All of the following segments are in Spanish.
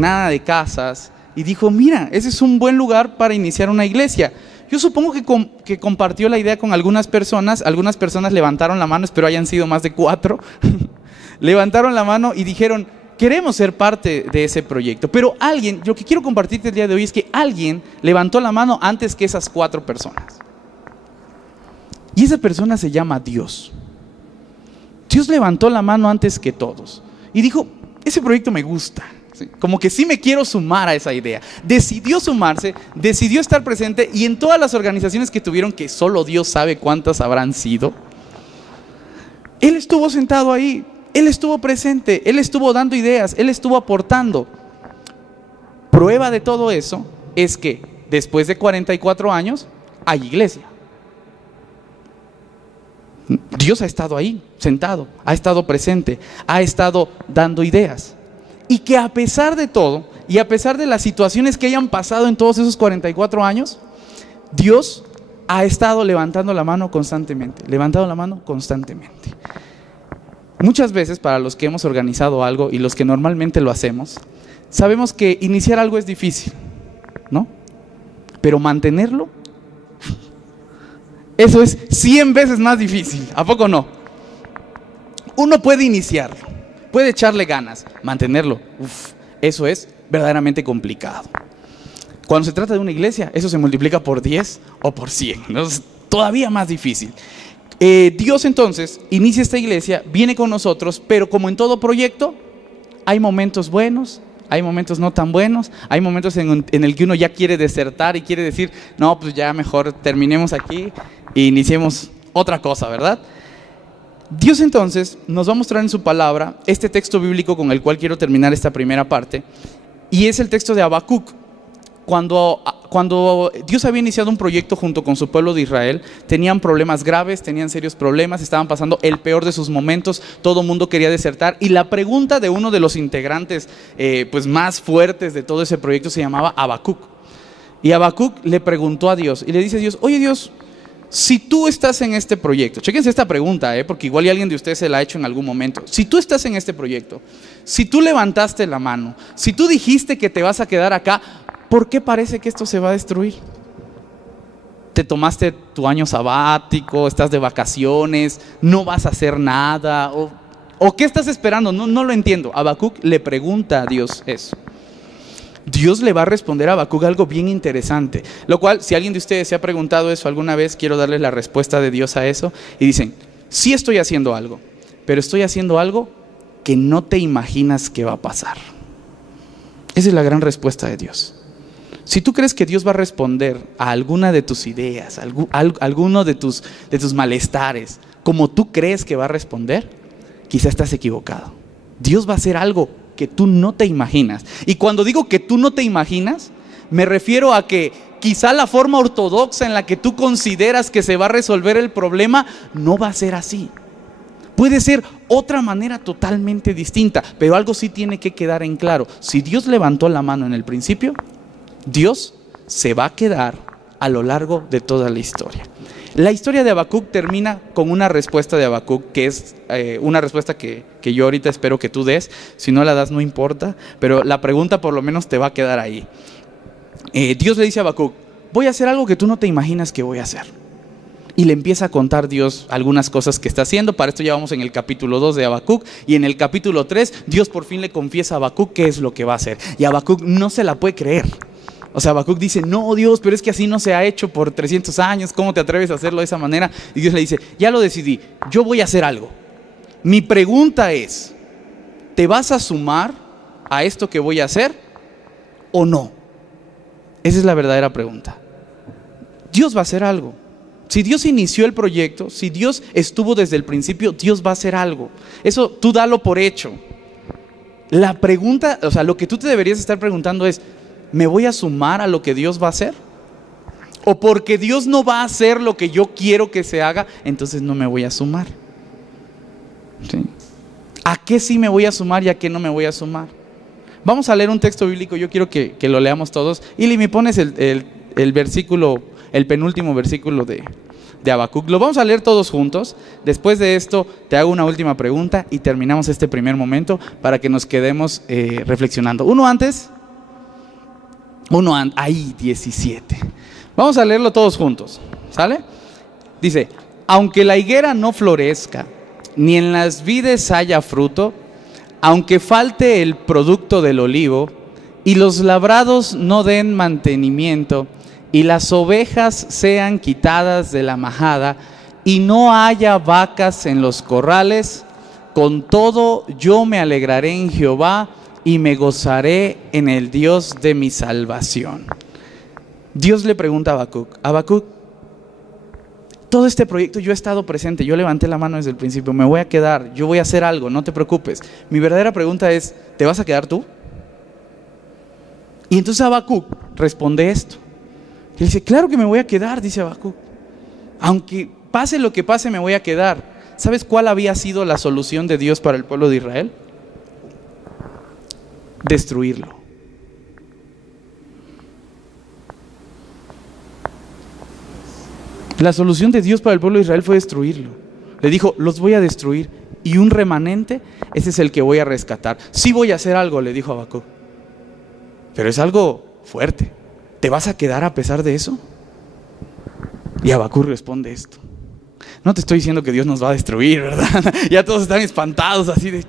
nada de casas y dijo, mira, ese es un buen lugar para iniciar una iglesia. Yo supongo que compartió la idea con algunas personas levantaron la mano, espero hayan sido más de 4, levantaron la mano y dijeron, queremos ser parte de ese proyecto. Pero alguien, lo que quiero compartirte el día de hoy es que alguien levantó la mano antes que esas 4 personas. Y esa persona se llama Dios. Dios levantó la mano antes que todos y dijo, ese proyecto me gusta. ¿Sí? Como que sí me quiero sumar a esa idea. Decidió sumarse, decidió estar presente y en todas las organizaciones que tuvieron, que solo Dios sabe cuántas habrán sido, Él estuvo sentado ahí, Él estuvo presente, Él estuvo dando ideas, Él estuvo aportando. Prueba de todo eso es que después de 44 años hay iglesia. Dios ha estado ahí, sentado, ha estado presente, ha estado dando ideas. Y que a pesar de todo, y a pesar de las situaciones que hayan pasado en todos esos 44 años, Dios ha estado levantando la mano constantemente, Muchas veces para los que hemos organizado algo y los que normalmente lo hacemos, sabemos que iniciar algo es difícil, ¿no? Pero mantenerlo, eso es 100 veces más difícil, ¿a poco no? Uno puede iniciarlo, puede echarle ganas, mantenerlo, eso es verdaderamente complicado. Cuando se trata de una iglesia, eso se multiplica por 10 o por 100, ¿no? Es todavía más difícil. Dios entonces inicia esta iglesia, viene con nosotros, pero como en todo proyecto, hay momentos buenos, hay momentos no tan buenos, hay momentos en el que uno ya quiere desertar y quiere decir, no, pues ya mejor terminemos aquí e iniciemos otra cosa, ¿verdad? Dios entonces nos va a mostrar en su palabra este texto bíblico con el cual quiero terminar esta primera parte, y es el texto de Habacuc. Cuando Dios había iniciado un proyecto junto con su pueblo de Israel, tenían problemas graves, tenían serios problemas, estaban pasando el peor de sus momentos, todo el mundo quería desertar, y la pregunta de uno de los integrantes pues más fuertes de todo ese proyecto se llamaba Habacuc. Y Habacuc le preguntó a Dios y le dice a Dios, oye Dios, si tú estás en este proyecto, chéquense esta pregunta, porque igual alguien de ustedes se la ha hecho en algún momento. Si tú estás en este proyecto, si tú levantaste la mano, si tú dijiste que te vas a quedar acá, ¿por qué parece que esto se va a destruir? Te tomaste tu año sabático, estás de vacaciones, no vas a hacer nada, o ¿qué estás esperando? No lo entiendo. Habacuc le pregunta a Dios eso. Dios le va a responder a Habacuc algo bien interesante, lo cual, si alguien de ustedes se ha preguntado eso alguna vez, quiero darles la respuesta de Dios a eso. Y dicen, sí estoy haciendo algo, pero estoy haciendo algo que no te imaginas que va a pasar. Esa es la gran respuesta de Dios. Si tú crees que Dios va a responder a alguna de tus ideas, a alguno de tus malestares, como tú crees que va a responder, quizá estás equivocado. Dios va a hacer algo que tú no te imaginas. Y cuando digo que tú no te imaginas, me refiero a que quizá la forma ortodoxa en la que tú consideras que se va a resolver el problema no va a ser así. Puede ser otra manera totalmente distinta, pero algo sí tiene que quedar en claro. Si Dios levantó la mano en el principio, Dios se va a quedar a lo largo de toda la historia. La historia de Habacuc termina con una respuesta de Habacuc, que es una respuesta que yo ahorita espero que tú des. Si no la das no importa, pero la pregunta por lo menos te va a quedar ahí. Dios le dice a Habacuc, voy a hacer algo que tú no te imaginas que voy a hacer. Y le empieza a contar Dios algunas cosas que está haciendo. Para esto ya vamos en el capítulo 2 de Habacuc. Y en el capítulo 3, Dios por fin le confiesa a Habacuc qué es lo que va a hacer. Y Habacuc no se la puede creer. O sea, Habacuc dice, no Dios, pero es que así no se ha hecho por 300 años, ¿cómo te atreves a hacerlo de esa manera? Y Dios le dice, ya lo decidí, yo voy a hacer algo. Mi pregunta es, ¿te vas a sumar a esto que voy a hacer o no? Esa es la verdadera pregunta. Dios va a hacer algo. Si Dios inició el proyecto, si Dios estuvo desde el principio, Dios va a hacer algo. Eso tú dalo por hecho. La pregunta, o sea, lo que tú te deberías estar preguntando es, ¿me voy a sumar a lo que Dios va a hacer? ¿O porque Dios no va a hacer lo que yo quiero que se haga, entonces no me voy a sumar? ¿Sí? ¿A qué sí me voy a sumar y a qué no me voy a sumar? Vamos a leer un texto bíblico, yo quiero que lo leamos todos. Ili, ¿me pones el versículo el penúltimo versículo de Habacuc. Lo vamos a leer todos juntos. Después de esto te hago una última pregunta y terminamos este primer momento para que nos quedemos reflexionando. Ahí 17. Vamos a leerlo todos juntos, ¿sale? Dice: aunque la higuera no florezca, ni en las vides haya fruto, aunque falte el producto del olivo, y los labrados no den mantenimiento, y las ovejas sean quitadas de la majada, y no haya vacas en los corrales, con todo yo me alegraré en Jehová, y me gozaré en el Dios de mi salvación. Dios le pregunta a Habacuc: Habacuc, todo este proyecto yo he estado presente, yo levanté la mano desde el principio, me voy a quedar, yo voy a hacer algo, no te preocupes. Mi verdadera pregunta es: ¿te vas a quedar tú? Y entonces Habacuc responde esto. Él dice: claro que me voy a quedar, dice Habacuc. Aunque pase lo que pase, me voy a quedar. ¿Sabes cuál había sido la solución de Dios para el pueblo de Israel? Destruirlo. La solución de Dios para el pueblo de Israel fue destruirlo. Le dijo: los voy a destruir, y un remanente, ese es el que voy a rescatar. Sí voy a hacer algo, le dijo Habacuc, pero es algo fuerte. ¿Te vas a quedar a pesar de eso? Y Habacuc responde esto: no te estoy diciendo que Dios nos va a destruir, ¿verdad? Ya todos están espantados así de...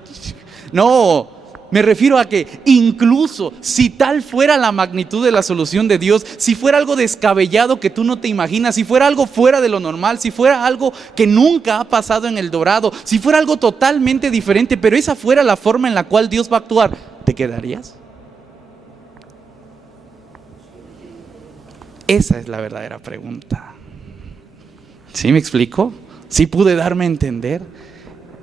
No, me refiero a que incluso si tal fuera la magnitud de la solución de Dios, si fuera algo descabellado que tú no te imaginas, si fuera algo fuera de lo normal, si fuera algo que nunca ha pasado en el Dorado, si fuera algo totalmente diferente, pero esa fuera la forma en la cual Dios va a actuar, ¿te quedarías? Esa es la verdadera pregunta. ¿Sí me explico? ¿Sí pude darme a entender?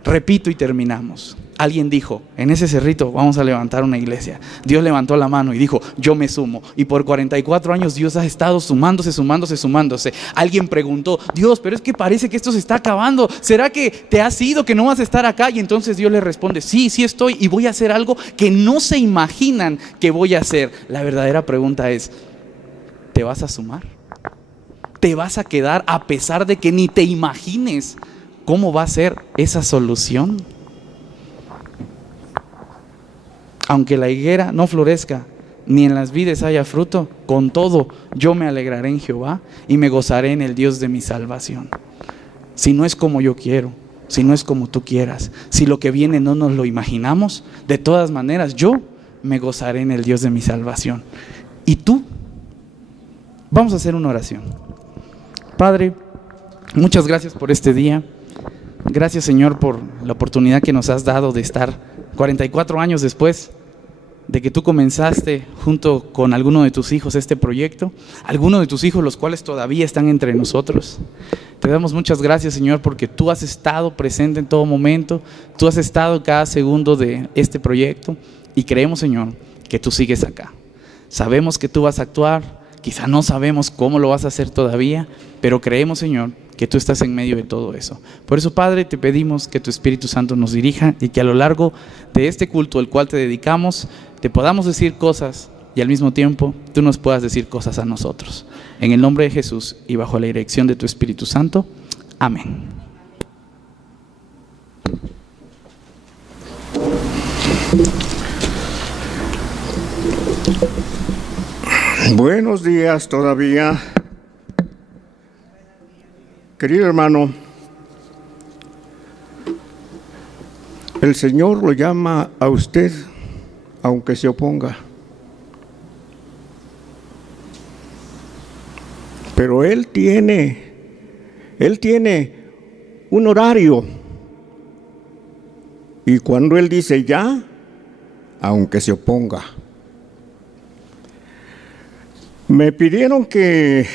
Repito y terminamos. Alguien dijo: en ese cerrito vamos a levantar una iglesia. Dios levantó la mano y dijo: yo me sumo. Y por 44 años Dios ha estado sumándose. Alguien preguntó: Dios, pero es que parece que esto se está acabando. ¿Será que te has ido, que no vas a estar acá? Y entonces Dios le responde: sí estoy, y voy a hacer algo que no se imaginan que voy a hacer. La verdadera pregunta es: ¿te vas a sumar? ¿Te vas a quedar a pesar de que ni te imagines cómo va a ser esa solución? Aunque la higuera no florezca, ni en las vides haya fruto, con todo yo me alegraré en Jehová y me gozaré en el Dios de mi salvación. Si no es como yo quiero, si no es como tú quieras, si lo que viene no nos lo imaginamos, de todas maneras yo me gozaré en el Dios de mi salvación. ¿Y tú? Vamos a hacer una oración. Padre, muchas gracias por este día. Gracias, Señor, por la oportunidad que nos has dado de estar 44 años después de que tú comenzaste junto con alguno de tus hijos este proyecto, algunos de tus hijos los cuales todavía están entre nosotros. Te damos muchas gracias, Señor, porque tú has estado presente en todo momento, tú has estado cada segundo de este proyecto, y creemos, Señor, que tú sigues acá. Sabemos que tú vas a actuar. Quizá no sabemos cómo lo vas a hacer todavía, pero creemos, Señor, que tú estás en medio de todo eso. Por eso, Padre, te pedimos que tu Espíritu Santo nos dirija y que a lo largo de este culto al cual te dedicamos, te podamos decir cosas y al mismo tiempo tú nos puedas decir cosas a nosotros. En el nombre de Jesús y bajo la dirección de tu Espíritu Santo. Amén. Buenos días todavía. Querido hermano, el Señor lo llama a usted aunque se oponga. Pero Él tiene un horario. Y cuando Él dice ya, aunque se oponga. Me pidieron que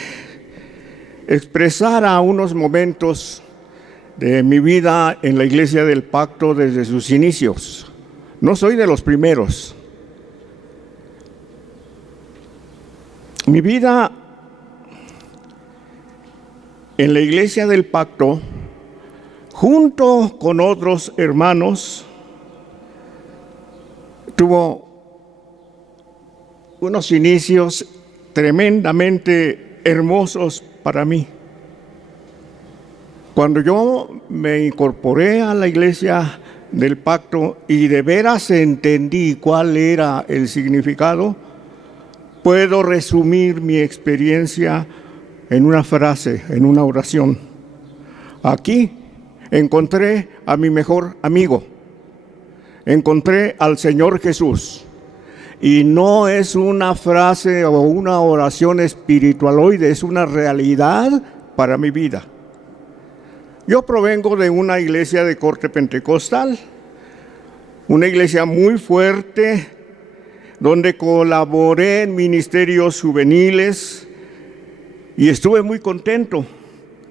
expresara unos momentos de mi vida en la Iglesia del Pacto desde sus inicios. No soy de los primeros. Mi vida en la Iglesia del Pacto, junto con otros hermanos, tuvo unos inicios tremendamente hermosos para mí. Cuando yo me incorporé a la iglesia del pacto y de veras entendí cuál era el significado, puedo resumir mi experiencia en una frase, en una oración. Aquí encontré a mi mejor amigo, encontré al Señor Jesús. Y no es una frase o una oración espiritualoide, es una realidad para mi vida. Yo provengo de una iglesia de corte pentecostal, una iglesia muy fuerte, donde colaboré en ministerios juveniles y estuve muy contento.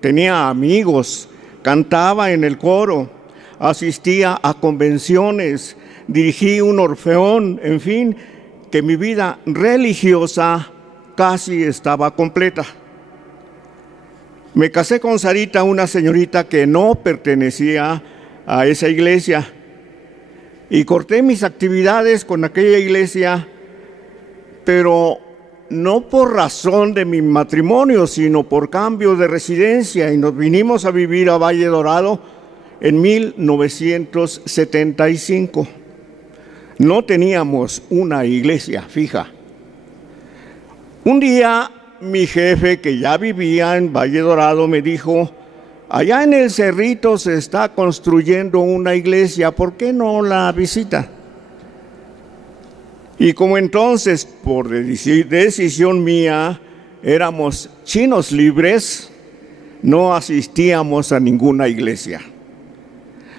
Tenía amigos, cantaba en el coro, asistía a convenciones, dirigí un orfeón, en fin, que mi vida religiosa casi estaba completa. Me casé con Sarita, una señorita que no pertenecía a esa iglesia, y corté mis actividades con aquella iglesia, pero no por razón de mi matrimonio, sino por cambio de residencia, y nos vinimos a vivir a Valle Dorado en 1975. No teníamos una iglesia fija. Un día mi jefe, que ya vivía en Valle Dorado, me dijo: allá en el Cerrito se está construyendo una iglesia, ¿por qué no la visita? Y como entonces, por decisión mía, éramos chinos libres, no asistíamos a ninguna iglesia.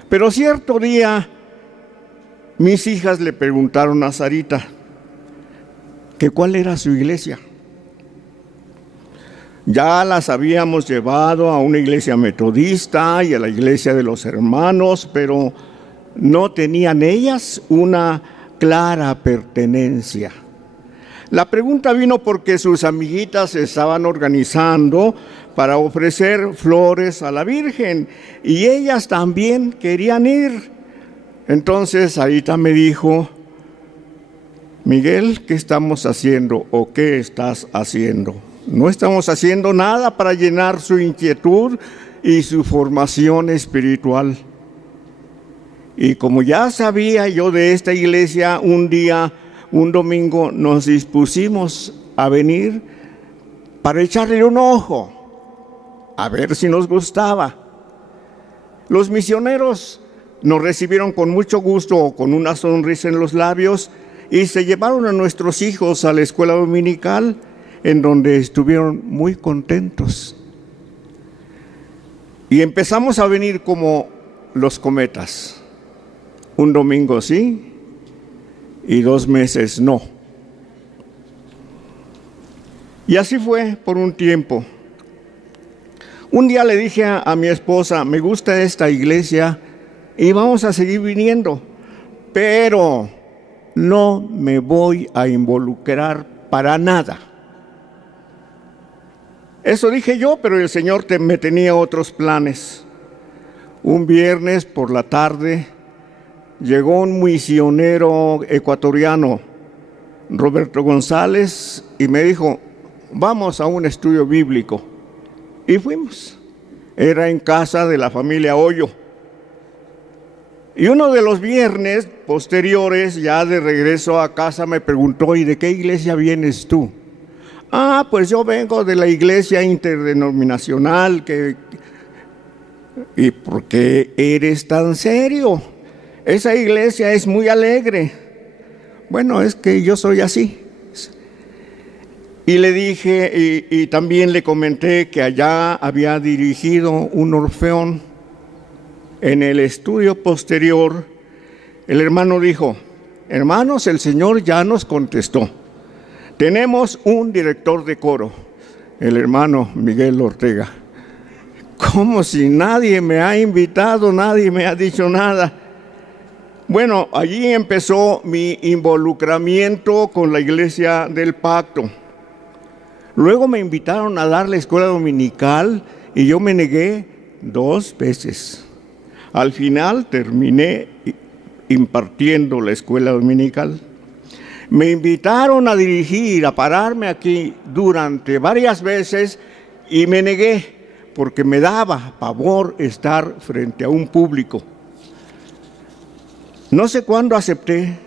Pero cierto día, mis hijas le preguntaron a Sarita que cuál era su iglesia. Ya las habíamos llevado a una iglesia metodista y a la iglesia de los hermanos, pero no tenían ellas una clara pertenencia. La pregunta vino porque sus amiguitas se estaban organizando para ofrecer flores a la Virgen y ellas también querían ir. Entonces Sarita me dijo: Miguel, ¿qué estamos haciendo o qué estás haciendo? No estamos haciendo nada para llenar su inquietud y su formación espiritual. Y como ya sabía yo de esta iglesia, un domingo, nos dispusimos a venir para echarle un ojo, a ver si nos gustaba. Los misioneros nos recibieron con mucho gusto, con una sonrisa en los labios, y se llevaron a nuestros hijos a la escuela dominical, en donde estuvieron muy contentos. Y empezamos a venir como los cometas. Un domingo sí y 2 meses no. Y así fue por un tiempo. Un día le dije a mi esposa: me gusta esta iglesia y vamos a seguir viniendo, pero no me voy a involucrar para nada. Eso dije yo, pero el Señor me tenía otros planes. Un viernes por la tarde llegó un misionero ecuatoriano, Roberto González, y me dijo: vamos a un estudio bíblico. Y fuimos. Era en casa de la familia Hoyo. Y uno de los viernes posteriores, ya de regreso a casa, me preguntó: ¿y de qué iglesia vienes tú? Pues yo vengo de la iglesia interdenominacional. ¿Y por qué eres tan serio? Esa iglesia es muy alegre. Bueno, es que yo soy así. Y le dije, y también le comenté que allá había dirigido un orfeón. En el estudio posterior, el hermano dijo: hermanos, el Señor ya nos contestó. Tenemos un director de coro, el hermano Miguel Ortega. Como si nadie me ha invitado, nadie me ha dicho nada. Bueno, allí empezó mi involucramiento con la iglesia del pacto. Luego me invitaron a dar la escuela dominical y yo me negué 2 veces. Al final terminé impartiendo la escuela dominical. Me invitaron a dirigir, a pararme aquí durante varias veces y me negué porque me daba pavor estar frente a un público. No sé cuándo acepté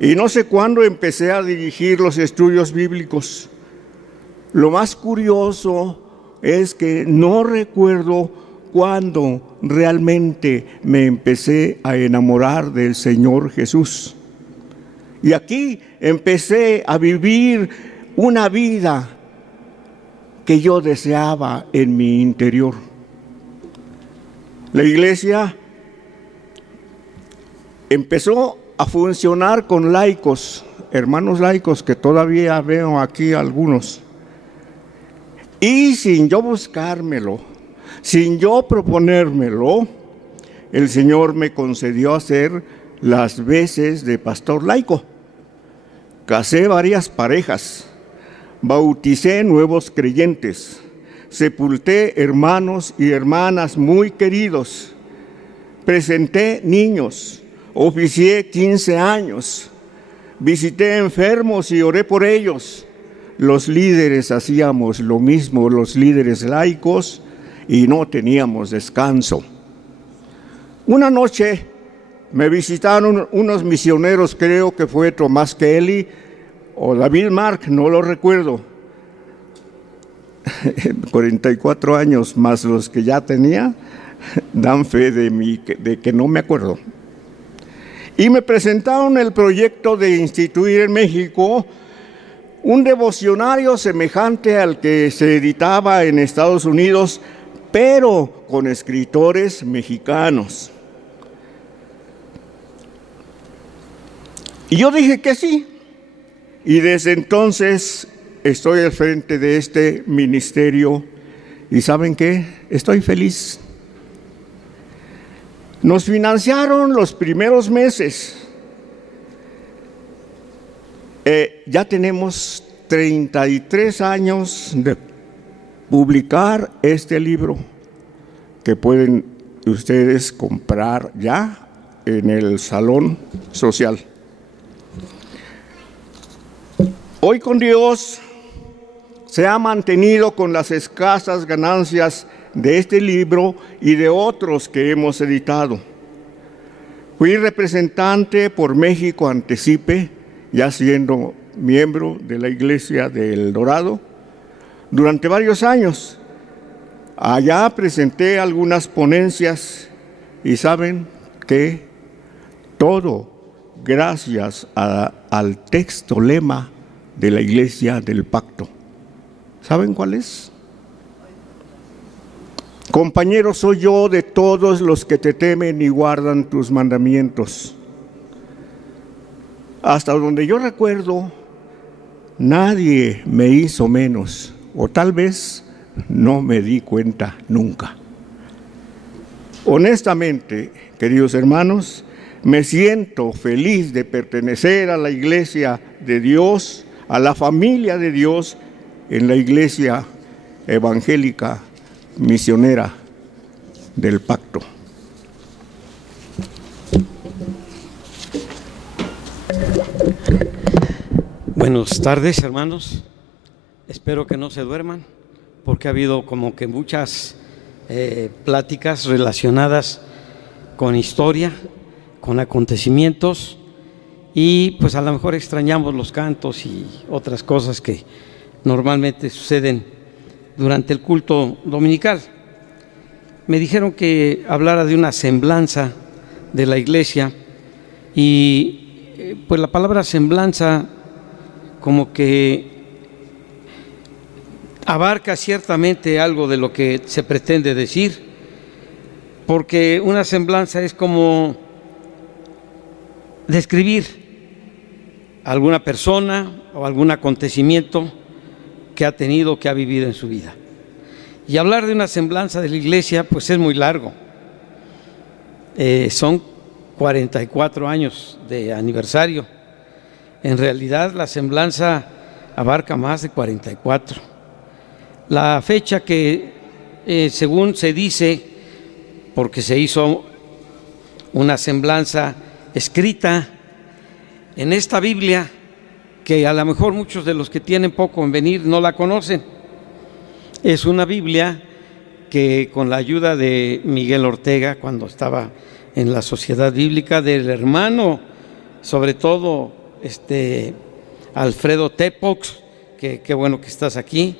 y no sé cuándo empecé a dirigir los estudios bíblicos. Lo más curioso es que no recuerdo cuándo realmente me empecé a enamorar del Señor Jesús. Y aquí empecé a vivir una vida que yo deseaba en mi interior. La iglesia empezó a funcionar con laicos, hermanos laicos, que todavía veo aquí algunos. Y sin yo buscármelo, sin yo proponérmelo, el Señor me concedió hacer las veces de pastor laico. Casé varias parejas, bauticé nuevos creyentes, sepulté hermanos y hermanas muy queridos, presenté niños, oficié 15 años, visité enfermos y oré por ellos. Los líderes hacíamos lo mismo, los líderes laicos, y no teníamos descanso. Una noche me visitaron unos misioneros, creo que fue Tomás Kelly o David Mark, no lo recuerdo. 44 años más los que ya tenía dan fe de que no me acuerdo. Y me presentaron el proyecto de instituir en México un devocionario semejante al que se editaba en Estados Unidos, pero con escritores mexicanos. Y yo dije que sí, y desde entonces estoy al frente de este ministerio, y ¿saben qué? Estoy feliz. Nos financiaron los primeros meses. Ya tenemos 33 años de publicar este libro que pueden ustedes comprar ya en el Salón Social. Hoy con Dios se ha mantenido con las escasas ganancias de este libro y de otros que hemos editado. Fui representante por México ante CIPE, ya siendo miembro de la Iglesia de El Dorado, durante varios años. Allá presenté algunas ponencias y saben que todo gracias al texto lema de la Iglesia del Pacto. ¿Saben cuál es? Compañero soy yo de todos los que te temen y guardan tus mandamientos. Hasta donde yo recuerdo, nadie me hizo menos, o tal vez no me di cuenta nunca. Honestamente, queridos hermanos, me siento feliz de pertenecer a la Iglesia de Dios, a la familia de Dios, en la Iglesia Evangélica Misionera del Pacto. Buenas tardes, hermanos. Espero que no se duerman, porque ha habido como que muchas pláticas relacionadas con historia, con acontecimientos, y pues a lo mejor extrañamos los cantos y otras cosas que normalmente suceden durante el culto dominical. Me dijeron que hablara de una semblanza de la iglesia, y pues la palabra semblanza como que abarca ciertamente algo de lo que se pretende decir, porque una semblanza es como describir alguna persona o algún acontecimiento que ha tenido, que ha vivido en su vida. Y hablar de una semblanza de la iglesia pues es muy largo. Son 44 años de aniversario. En realidad la semblanza abarca más de 44. La fecha que según se dice, porque se hizo una semblanza escrita en esta Biblia, que a lo mejor muchos de los que tienen poco en venir no la conocen. Es una Biblia que, con la ayuda de Miguel Ortega, cuando estaba en la Sociedad Bíblica, del hermano, sobre todo Alfredo Tepox, que qué bueno que estás aquí,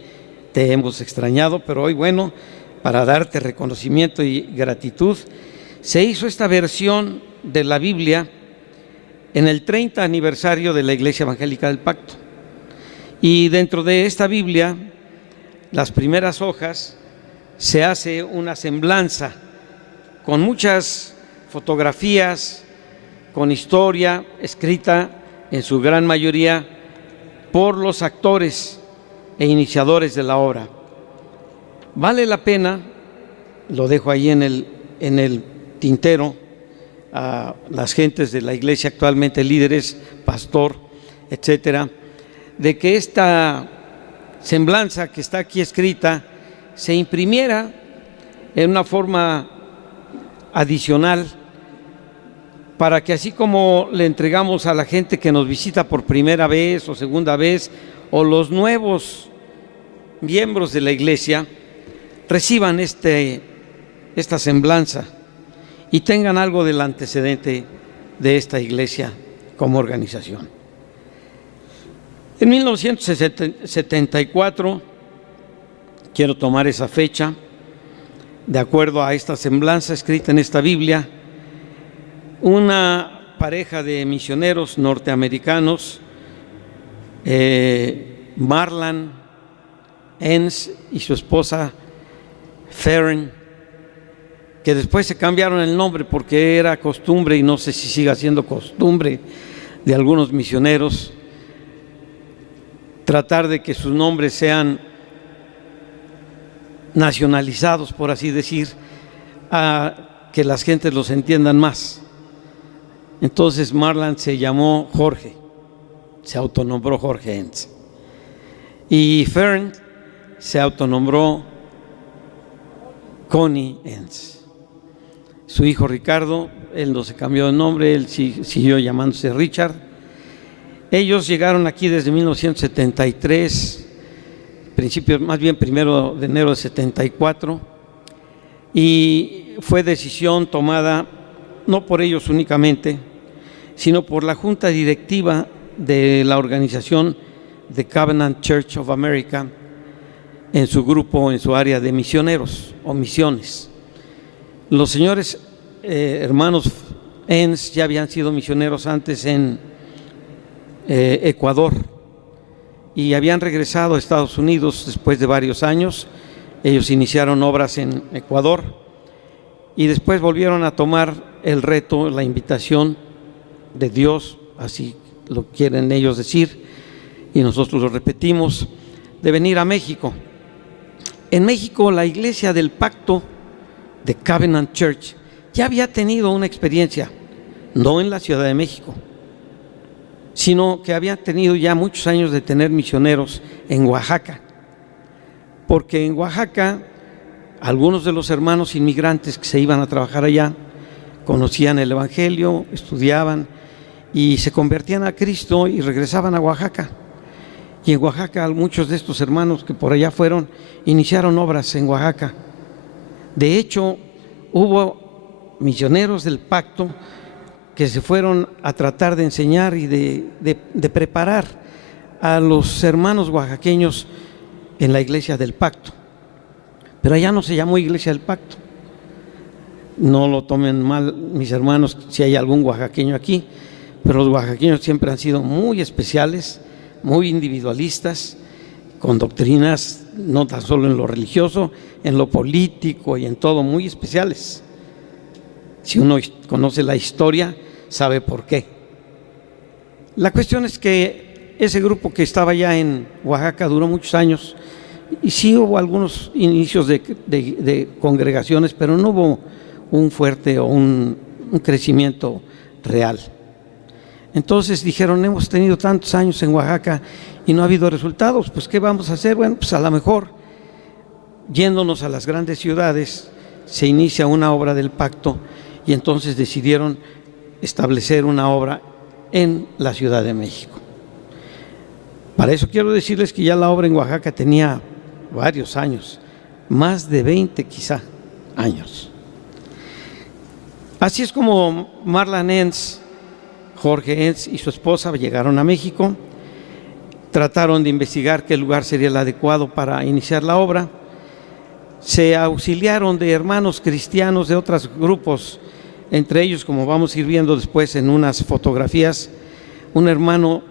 te hemos extrañado, pero hoy, bueno, para darte reconocimiento y gratitud, se hizo esta versión de la Biblia en el 30 aniversario de la Iglesia Evangélica del Pacto. Y dentro de esta Biblia, las primeras hojas, se hace una semblanza con muchas fotografías, con historia escrita en su gran mayoría por los actores e iniciadores de la obra. Vale la pena, lo dejo ahí en el tintero, a las gentes de la iglesia actualmente, líderes, pastor, etcétera, de que esta semblanza que está aquí escrita se imprimiera en una forma adicional, para que, así como le entregamos a la gente que nos visita por primera vez o segunda vez, o los nuevos miembros de la iglesia, reciban esta semblanza y tengan algo del antecedente de esta iglesia como organización. En 1974, quiero tomar esa fecha, de acuerdo a esta semblanza escrita en esta Biblia, una pareja de misioneros norteamericanos, Marlan Enns y su esposa Farron, que después se cambiaron el nombre porque era costumbre, y no sé si siga siendo costumbre de algunos misioneros, tratar de que sus nombres sean nacionalizados, por así decir, a que las gentes los entiendan más. Entonces Marlan se llamó Jorge, se autonombró Jorge Enns, y Fern se autonombró Connie Enns. Su hijo Ricardo, él no se cambió de nombre, él siguió llamándose Richard. Ellos llegaron aquí desde 1973, más bien 1 de enero de 74, y fue decisión tomada no por ellos únicamente, sino por la junta directiva de la organización The Covenant Church of America, en su grupo, en su área de misioneros o misiones. Los señores hermanos Enns ya habían sido misioneros antes en Ecuador, y habían regresado a Estados Unidos después de varios años. Ellos iniciaron obras en Ecuador y después volvieron a tomar el reto, la invitación de Dios, así lo quieren ellos decir, y nosotros lo repetimos, de venir a México. En México, la Iglesia del Pacto de Covenant Church ya había tenido una experiencia, no en la Ciudad de México, sino que había tenido ya muchos años de tener misioneros en Oaxaca, porque en Oaxaca algunos de los hermanos inmigrantes que se iban a trabajar allá conocían el Evangelio, estudiaban y se convertían a Cristo y regresaban a Oaxaca. Y en Oaxaca muchos de estos hermanos que por allá fueron, iniciaron obras en Oaxaca. De hecho, hubo misioneros del pacto que se fueron a tratar de enseñar y de preparar a los hermanos oaxaqueños en la Iglesia del Pacto. Pero allá no se llamó Iglesia del Pacto. No lo tomen mal, mis hermanos, si hay algún oaxaqueño aquí, pero los oaxaqueños siempre han sido muy especiales, muy individualistas, con doctrinas no tan solo en lo religioso, en lo político y en todo, muy especiales. Si uno conoce la historia, sabe por qué. La cuestión es que ese grupo que estaba ya en Oaxaca duró muchos años, y sí hubo algunos inicios de congregaciones, pero no hubo un fuerte o un crecimiento real. Entonces dijeron, hemos tenido tantos años en Oaxaca y no ha habido resultados, pues ¿qué vamos a hacer? Bueno, pues a lo mejor, yéndonos a las grandes ciudades, se inicia una obra del pacto, y entonces decidieron establecer una obra en la Ciudad de México. Para eso quiero decirles que ya la obra en Oaxaca tenía varios años, más de 20 quizá años. Así es como Marlan Enns, Jorge Enns y su esposa llegaron a México, trataron de investigar qué lugar sería el adecuado para iniciar la obra, se auxiliaron de hermanos cristianos de otros grupos, entre ellos, como vamos a ir viendo después en unas fotografías, un hermano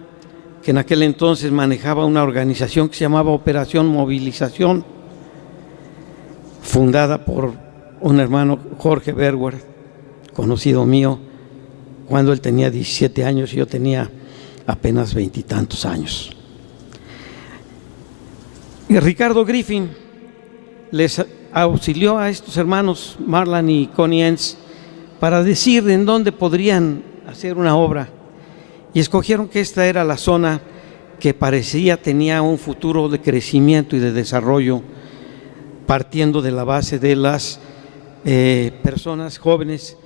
que en aquel entonces manejaba una organización que se llamaba Operación Movilización, fundada por un hermano, Jorge Berwer, conocido mío, cuando él tenía 17 años y yo tenía apenas 20 y tantos años. Y Ricardo Griffin les auxilió a estos hermanos Marlan y Connie Enns para decir en dónde podrían hacer una obra, y escogieron que esta era la zona que parecía tenía un futuro de crecimiento y de desarrollo, partiendo de la base de las personas jóvenes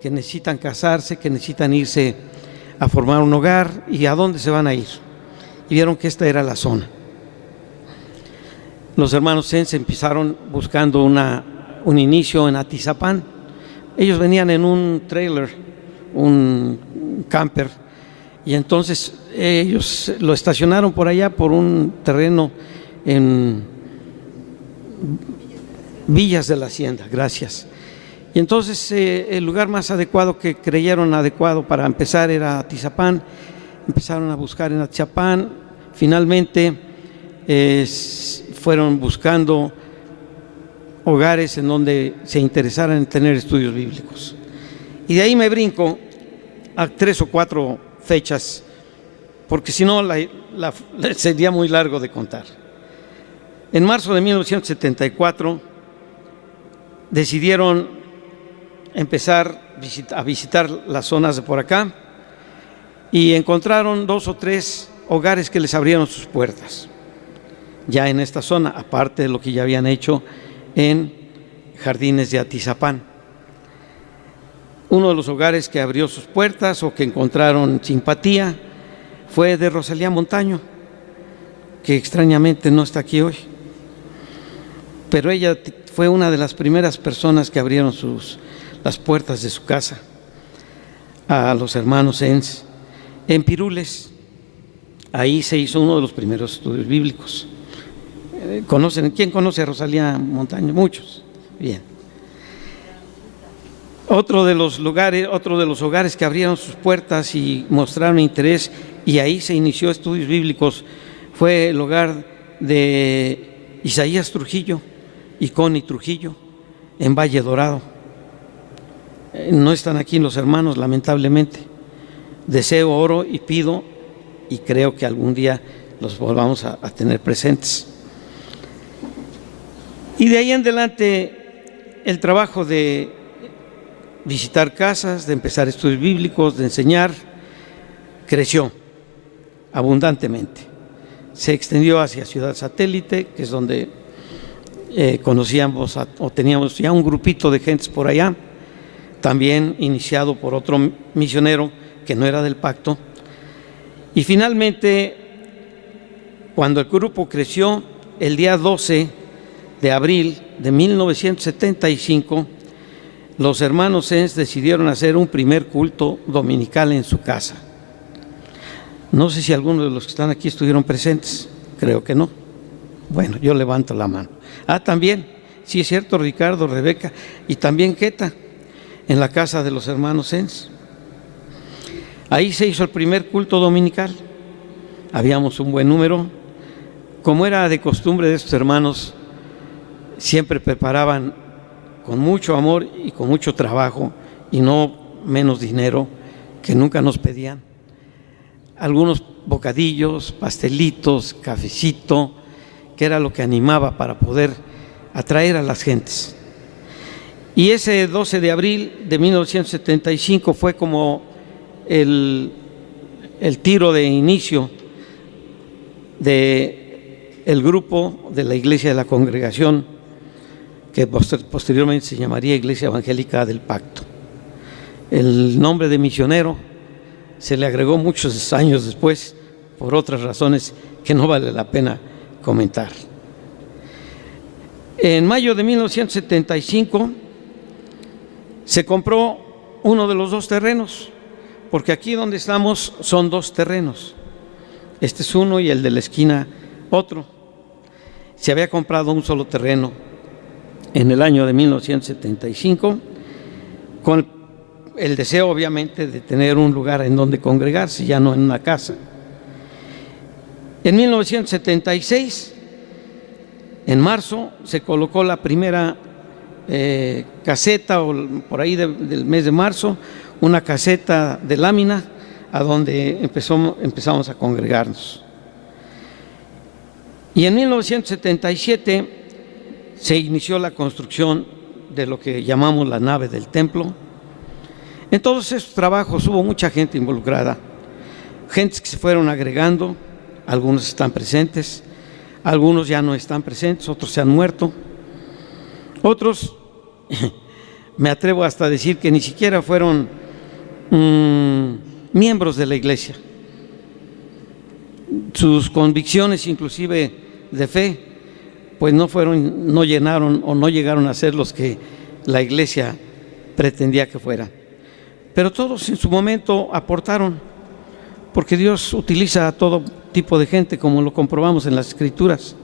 que necesitan casarse, que necesitan irse a formar un hogar, y a dónde se van a ir, y vieron que esta era la zona. Los hermanos Enns empezaron buscando un inicio en Atizapán. Ellos venían en un trailer, un camper, y entonces ellos lo estacionaron por allá, por un terreno en Villas de la Hacienda, gracias. Y entonces el lugar más adecuado que creyeron adecuado para empezar era Atizapán. Empezaron a buscar en Atizapán, finalmente fueron buscando hogares en donde se interesaran en tener estudios bíblicos. Y de ahí me brinco a 3 o 4 fechas, porque si no sería muy largo de contar. En marzo de 1974 decidieron empezar a visitar las zonas de por acá y encontraron 2 o 3 hogares que les abrieron sus puertas ya en esta zona, aparte de lo que ya habían hecho en Jardines de Atizapán. Uno de los hogares que abrió sus puertas o que encontraron simpatía fue de Rosalía Montaño, que extrañamente no está aquí hoy, pero ella fue una de las primeras personas que abrieron las puertas de su casa a los hermanos Enns. En Pirules, ahí se hizo uno de los primeros estudios bíblicos. ¿Quién conoce a Rosalía Montaño? Muchos. Bien. Otro de los hogares que abrieron sus puertas y mostraron interés, y ahí se inició estudios bíblicos, fue el hogar de Isaías Trujillo y Connie Trujillo en Valle Dorado. No están aquí los hermanos, lamentablemente. Deseo, oro y pido, y creo que algún día los volvamos a tener presentes. Y de ahí en adelante el trabajo de visitar casas, de empezar estudios bíblicos, de enseñar, creció abundantemente. Se extendió hacia Ciudad Satélite, que es donde conocíamos o teníamos ya un grupito de gentes por allá, también iniciado por otro misionero que no era del pacto. Y finalmente, cuando el grupo creció, el día 12 de abril de 1975, los hermanos Enns decidieron hacer un primer culto dominical en su casa. No sé si algunos de los que están aquí estuvieron presentes, creo que no. Bueno, yo levanto la mano. También, sí es cierto, Ricardo, Rebeca y también Queta, en la casa de los hermanos Enns. Ahí se hizo el primer culto dominical. Habíamos un buen número. Como era de costumbre de estos hermanos, siempre preparaban con mucho amor y con mucho trabajo, y no menos dinero, que nunca nos pedían. Algunos bocadillos, pastelitos, cafecito, que era lo que animaba para poder atraer a las gentes. Y ese 12 de abril de 1975 fue como el tiro de inicio del grupo de la Iglesia de la Congregación, que posteriormente se llamaría Iglesia Evangélica del Pacto. El nombre de misionero se le agregó muchos años después por otras razones que no vale la pena comentar. En mayo de 1975 se compró uno de los dos terrenos, porque aquí donde estamos son dos terrenos. Este es uno y el de la esquina otro. Se había comprado un solo terreno en el año de 1975 con el deseo, obviamente, de tener un lugar en donde congregarse, ya no en una casa. En 1976, en marzo, se colocó la primera caseta, o por ahí del mes de marzo, una caseta de lámina a donde empezamos a congregarnos. Y en 1977 se inició la construcción de lo que llamamos la nave del templo. En todos esos trabajos hubo mucha gente involucrada, gentes que se fueron agregando, algunos están presentes, algunos ya no están presentes, otros se han muerto, otros, me atrevo hasta a decir que ni siquiera fueron miembros de la iglesia. Sus convicciones, inclusive de fe, pues no llenaron o no llegaron a ser los que la iglesia pretendía que fueran. Pero todos en su momento aportaron, porque Dios utiliza a todo tipo de gente, como lo comprobamos en las Escrituras,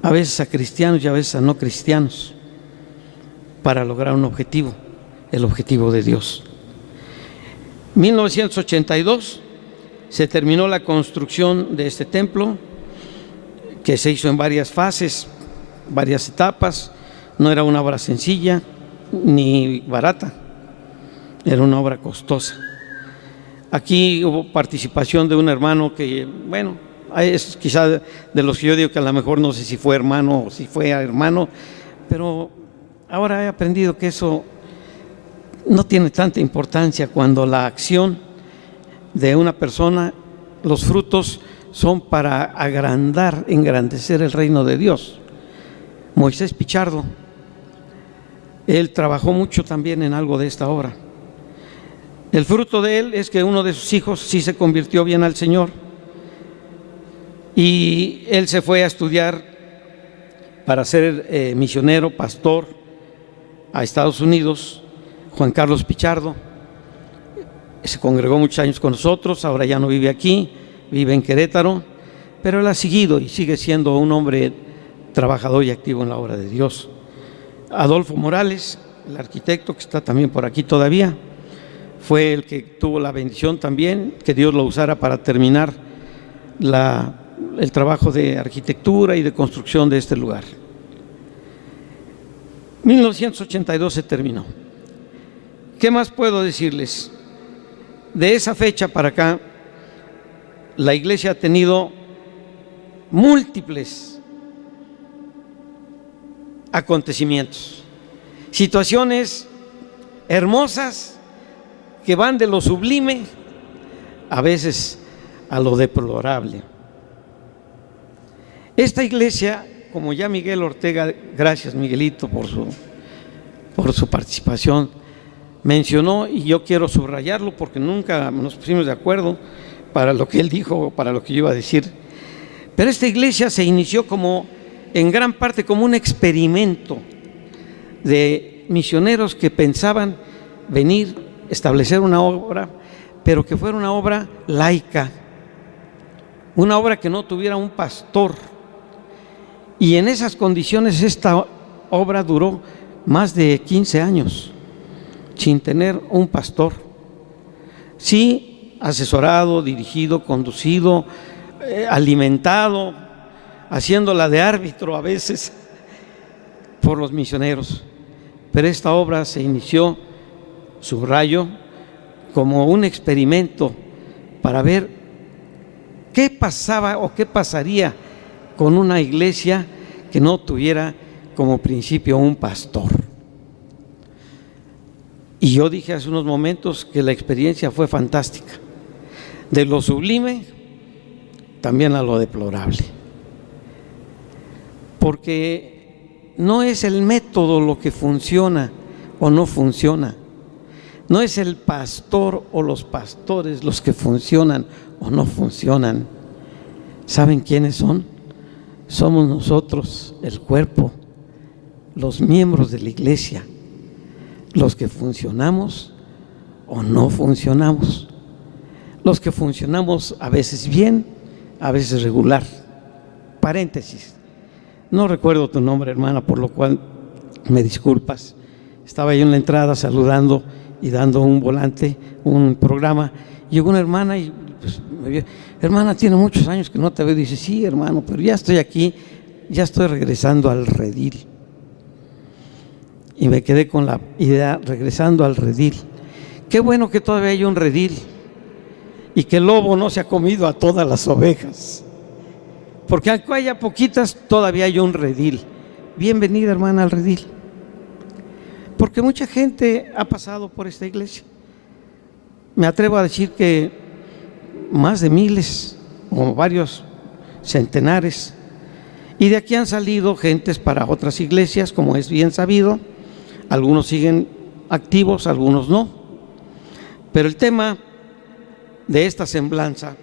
a veces a cristianos y a veces a no cristianos, para lograr un objetivo, el objetivo de Dios. 1982 se terminó la construcción de este templo, que se hizo en varias fases, varias etapas. No era una obra sencilla ni barata, era una obra costosa. Aquí hubo participación de un hermano que, bueno, es quizá de los que yo digo que a lo mejor no sé si fue hermano o si fue hermano, pero ahora he aprendido que eso no tiene tanta importancia cuando la acción de una persona, los frutos son para engrandecer el reino de Dios. Moisés Pichardo, él trabajó mucho también en algo de esta obra. El fruto de él es que uno de sus hijos sí se convirtió bien al Señor y él se fue a estudiar para ser misionero, pastor a Estados Unidos. Juan Carlos Pichardo se congregó muchos años con nosotros, ahora ya no vive aquí, vive en Querétaro, pero él ha seguido y sigue siendo un hombre trabajador y activo en la obra de Dios. Adolfo Morales, el arquitecto que está también por aquí todavía, fue el que tuvo la bendición también que Dios lo usara para terminar el trabajo de arquitectura y de construcción de este lugar. 1982 se terminó. ¿Qué más puedo decirles? De esa fecha para acá, la iglesia ha tenido múltiples acontecimientos, situaciones hermosas que van de lo sublime a veces a lo deplorable. Esta iglesia, como ya Miguel Ortega, gracias Miguelito por su participación, mencionó, y yo quiero subrayarlo porque nunca nos pusimos de acuerdo para lo que él dijo o para lo que yo iba a decir, pero esta iglesia se inició en gran parte como un experimento de misioneros que pensaban venir, establecer una obra, pero que fuera una obra laica, una obra que no tuviera un pastor. Y en esas condiciones esta obra duró más de 15 años sin tener un pastor. Sí, asesorado, dirigido, conducido, alimentado, haciéndola de árbitro a veces por los misioneros. Pero esta obra se inició, subrayo, como un experimento para ver qué pasaba o qué pasaría con una iglesia que no tuviera como principio un pastor. Y yo dije hace unos momentos que la experiencia fue fantástica, de lo sublime también a lo deplorable, porque no es el método lo que funciona o no funciona, no es el pastor o los pastores los que funcionan o no funcionan. ¿Saben quiénes son? Somos nosotros, el cuerpo, los miembros de la iglesia, los que funcionamos o no funcionamos, los que funcionamos a veces bien, a veces regular. Paréntesis, no recuerdo tu nombre, hermana, por lo cual me disculpas. Estaba yo en la entrada saludando y dando un volante, un programa. Llegó una hermana y pues, me vio: hermana, tiene muchos años que no te veo. Dice: sí, hermano, pero ya estoy aquí, ya estoy regresando al redil. Y me quedé con la idea, regresando al redil. Qué bueno que todavía hay un redil y que el lobo no se ha comido a todas las ovejas, porque aunque haya poquitas, todavía hay un redil. Bienvenida, hermana, al redil, porque mucha gente ha pasado por esta iglesia. Me atrevo a decir que más de miles o varios centenares, y de aquí han salido gentes para otras iglesias, como es bien sabido. Algunos siguen activos, algunos no. Pero el tema de esta semblanza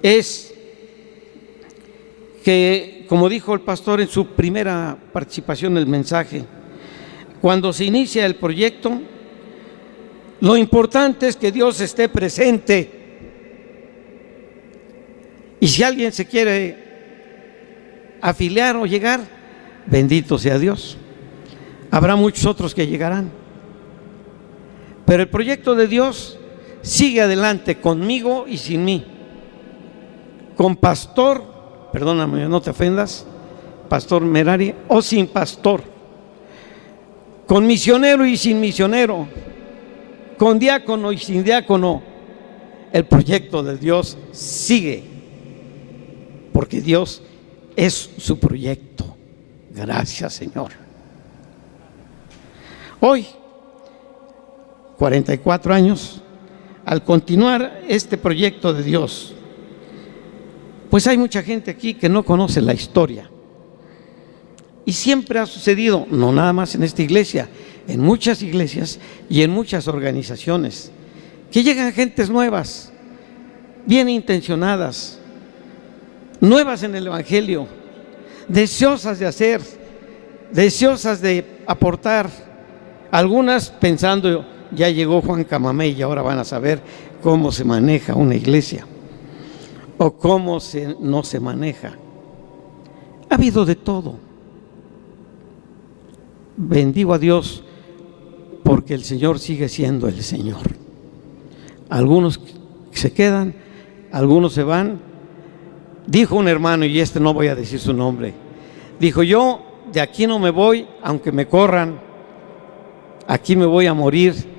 es que, como dijo el pastor en su primera participación del mensaje, cuando se inicia el proyecto, lo importante es que Dios esté presente. Y si alguien se quiere afiliar o llegar, bendito sea Dios. Habrá muchos otros que llegarán. Pero el proyecto de Dios sigue adelante, conmigo y sin mí. Con pastor, perdóname, no te ofendas, pastor Merari, o sin pastor. Con misionero y sin misionero. Con diácono y sin diácono. El proyecto de Dios sigue, porque Dios es su proyecto. Gracias, Señor. Hoy, 44 años, al continuar este proyecto de Dios, pues hay mucha gente aquí que no conoce la historia. Y siempre ha sucedido, no nada más en esta iglesia, en muchas iglesias y en muchas organizaciones, que llegan gentes nuevas, bien intencionadas, nuevas en el Evangelio, deseosas de hacer, deseosas de aportar, algunas pensando: ya llegó Juan Camamey y ahora van a saber cómo se maneja una iglesia o cómo no se maneja. Ha habido de todo. Bendigo a Dios porque el Señor sigue siendo el Señor. Algunos se quedan, algunos se van. Dijo un hermano, y no voy a decir su nombre, dijo: yo de aquí no me voy aunque me corran, aquí me voy a morir.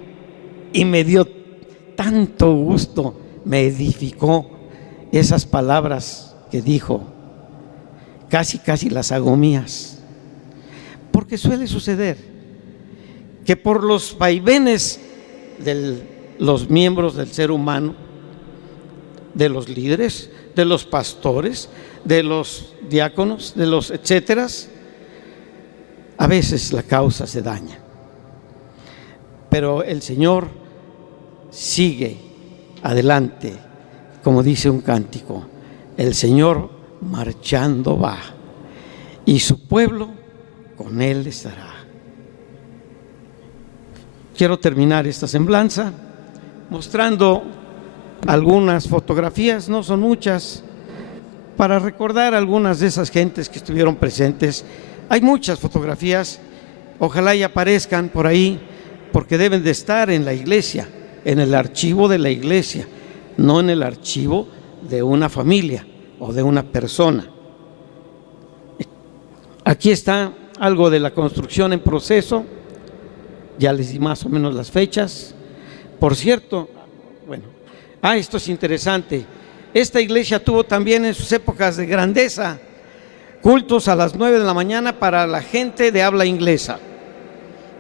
Y me dio tanto gusto, me edificó esas palabras que dijo. Casi las hago mías, porque suele suceder que por los vaivenes de los miembros del ser humano, de los líderes, de los pastores, de los diáconos, de los etcéteras, a veces la causa se daña. Pero el Señor sigue adelante, como dice un cántico: el Señor marchando va y su pueblo con él estará. Quiero terminar esta semblanza mostrando algunas fotografías, no son muchas, para recordar algunas de esas gentes que estuvieron presentes. Hay muchas fotografías, ojalá y aparezcan por ahí, porque deben de estar en la iglesia, en el archivo de la iglesia, no en el archivo de una familia o de una persona. Aquí está algo de la construcción en proceso, ya les di más o menos las fechas. Por cierto, esto es interesante, esta iglesia tuvo también en sus épocas de grandeza cultos a las 9 de la mañana para la gente de habla inglesa.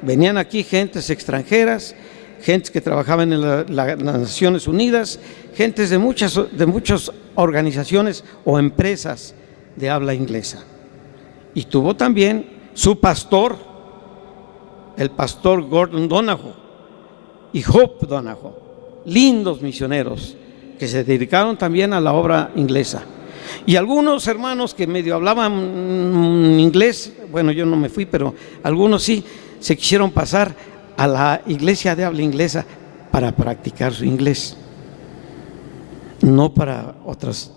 Venían aquí gentes extranjeras, gentes que trabajaban en las Naciones Unidas, gentes de muchas organizaciones o empresas de habla inglesa. Y tuvo también su pastor, el pastor Gordon Donahoe y Hope Donahoe, lindos misioneros que se dedicaron también a la obra inglesa. Y algunos hermanos que medio hablaban inglés, bueno, yo no me fui, pero algunos sí, se quisieron pasar a la iglesia de habla inglesa para practicar su inglés, no para otros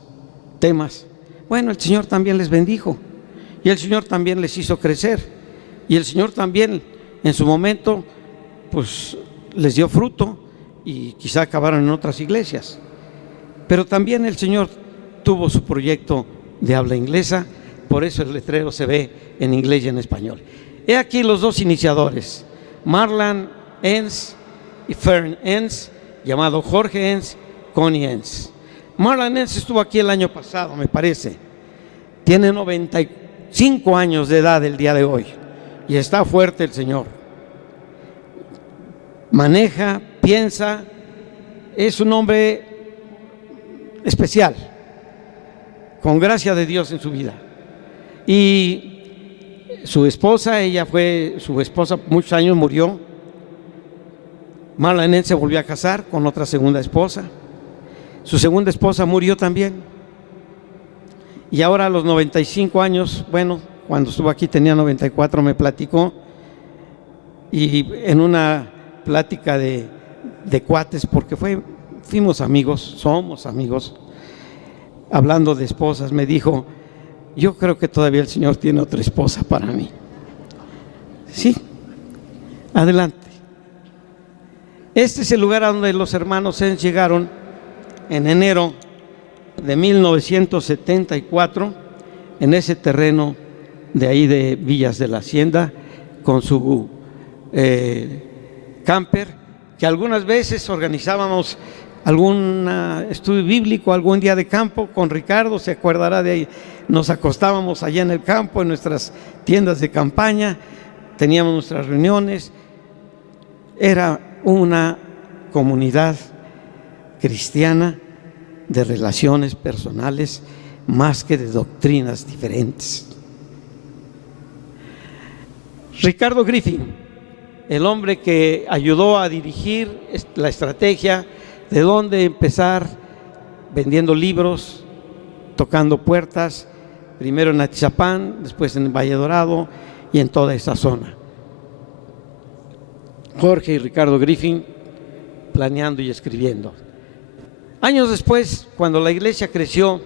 temas. Bueno, el Señor también les bendijo y el Señor también les hizo crecer y el Señor también en su momento pues les dio fruto y quizá acabaron en otras iglesias, pero también el Señor tuvo su proyecto de habla inglesa, por eso el letrero se ve en inglés y en español. He aquí los dos iniciadores, Marlan Enns y Fern Enns, llamado Jorge Enns, Connie Enns. Marlan Enns estuvo aquí el año pasado, me parece. Tiene 95 años de edad el día de hoy y está fuerte el Señor. Maneja, piensa, es un hombre especial, con gracia de Dios en su vida. Y su esposa, ella fue su esposa muchos años, murió. Marlan Enns se volvió a casar con otra segunda esposa. Su segunda esposa murió también. Y ahora a los 95 años, bueno, cuando estuvo aquí tenía 94, me platicó. Y en una plática de cuates, porque fuimos amigos, somos amigos, hablando de esposas, me dijo: yo creo que todavía el Señor tiene otra esposa para mí. Sí, adelante. Este es el lugar a donde los hermanos Enns llegaron en enero de 1974, en ese terreno de ahí de Villas de la Hacienda, con su camper, que algunas veces organizábamos algún estudio bíblico, algún día de campo con Ricardo, se acordará de ahí. Nos acostábamos allá en el campo, en nuestras tiendas de campaña, teníamos nuestras reuniones. Era una comunidad cristiana de relaciones personales más que de doctrinas diferentes. Ricardo Griffin, el hombre que ayudó a dirigir la estrategia de dónde empezar, vendiendo libros, tocando puertas, primero en Atizapán, después en Valle Dorado y en toda esa zona. Jorge y Ricardo Griffin planeando y escribiendo. Años después, cuando la iglesia creció,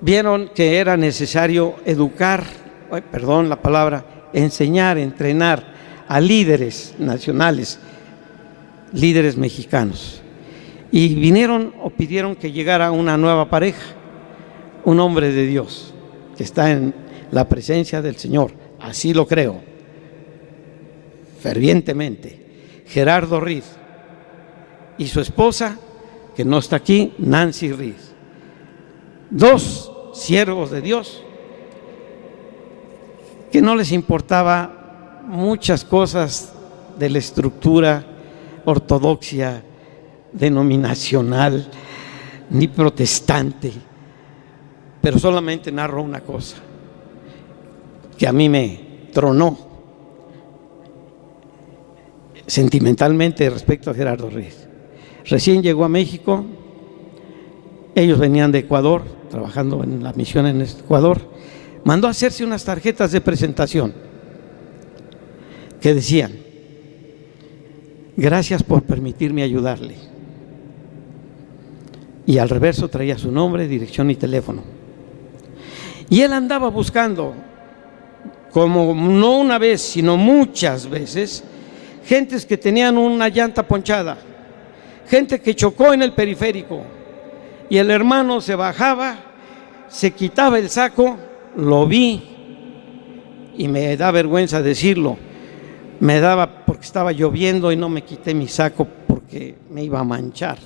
vieron que era necesario enseñar, entrenar a líderes nacionales, líderes mexicanos. Y vinieron o pidieron que llegara una nueva pareja, un hombre de Dios que está en la presencia del Señor, así lo creo, fervientemente, Gerardo Riz, y su esposa, que no está aquí, Nancy Riz. Dos siervos de Dios que no les importaba muchas cosas de la estructura ortodoxia denominacional ni protestante, pero solamente narro una cosa que a mí me tronó sentimentalmente respecto a Gerardo Riz. Recién llegó a México, ellos venían de Ecuador, trabajando en la misión en Ecuador, mandó a hacerse unas tarjetas de presentación que decían: gracias por permitirme ayudarle. Y al reverso traía su nombre, dirección y teléfono. Y él andaba buscando, como no una vez, sino muchas veces, gentes que tenían una llanta ponchada, gente que chocó en el periférico, y el hermano se bajaba, se quitaba el saco, lo vi, y me da vergüenza decirlo, me daba porque estaba lloviendo y no me quité mi saco porque me iba a manchar.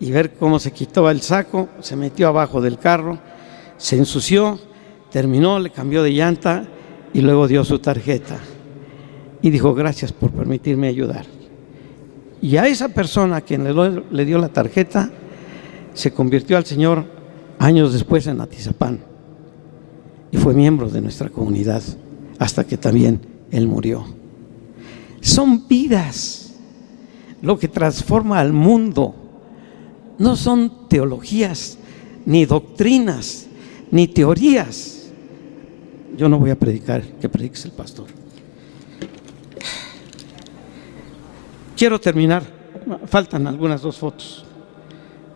Y ver cómo se quitó el saco, se metió abajo del carro, se ensució, terminó, le cambió de llanta y luego dio su tarjeta. Y dijo: gracias por permitirme ayudar. Y a esa persona a quien le dio la tarjeta, se convirtió al Señor años después en Atizapán. Y fue miembro de nuestra comunidad hasta que también él murió. Son vidas lo que transforma al mundo. no son teologías, ni doctrinas, ni teorías. Yo no voy a predicar, que predique el pastor. Quiero terminar, faltan algunas 2 fotos.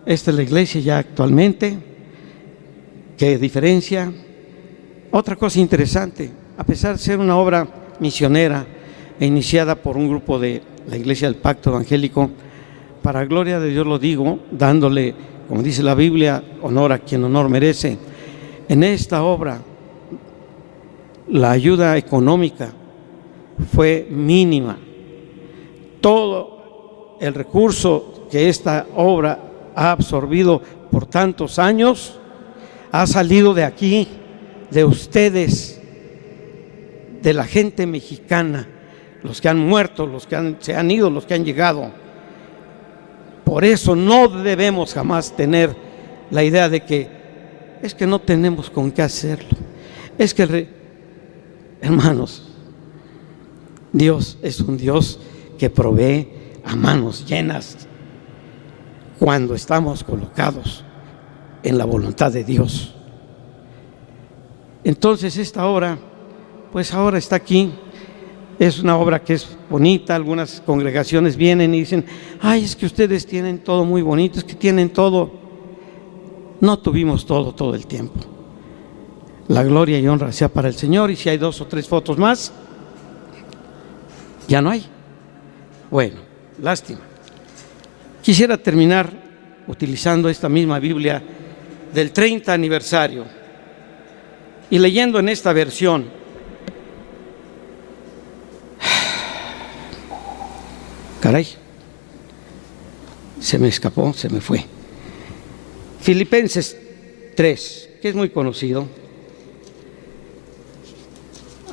Esta es la iglesia ya actualmente. ¿Qué diferencia? Otra cosa interesante, a pesar de ser una obra misionera e iniciada por un grupo de la Iglesia del Pacto Evangélico, para gloria de Dios lo digo, dándole, como dice la Biblia, honor a quien honor merece. En esta obra, la ayuda económica fue mínima. Todo el recurso que esta obra ha absorbido por tantos años ha salido de aquí, de ustedes, de la gente mexicana, los que han muerto, los que se han ido, los que han llegado. Por eso no debemos jamás tener la idea de que es que no tenemos con qué hacerlo. Es que, hermanos, Dios es un Dios que provee a manos llenas cuando estamos colocados en la voluntad de Dios. Entonces esta obra, pues ahora está aquí. Es una obra que es bonita. Algunas congregaciones vienen y dicen: ay, es que ustedes tienen todo muy bonito, es que tienen todo. No tuvimos todo el tiempo. La gloria y honra sea para el Señor. Y si hay 2 o 3 fotos más, ya no hay. Bueno, lástima. Quisiera terminar utilizando esta misma Biblia del 30 aniversario y leyendo en esta versión. Caray, se me escapó, se me fue. Filipenses 3, que es muy conocido.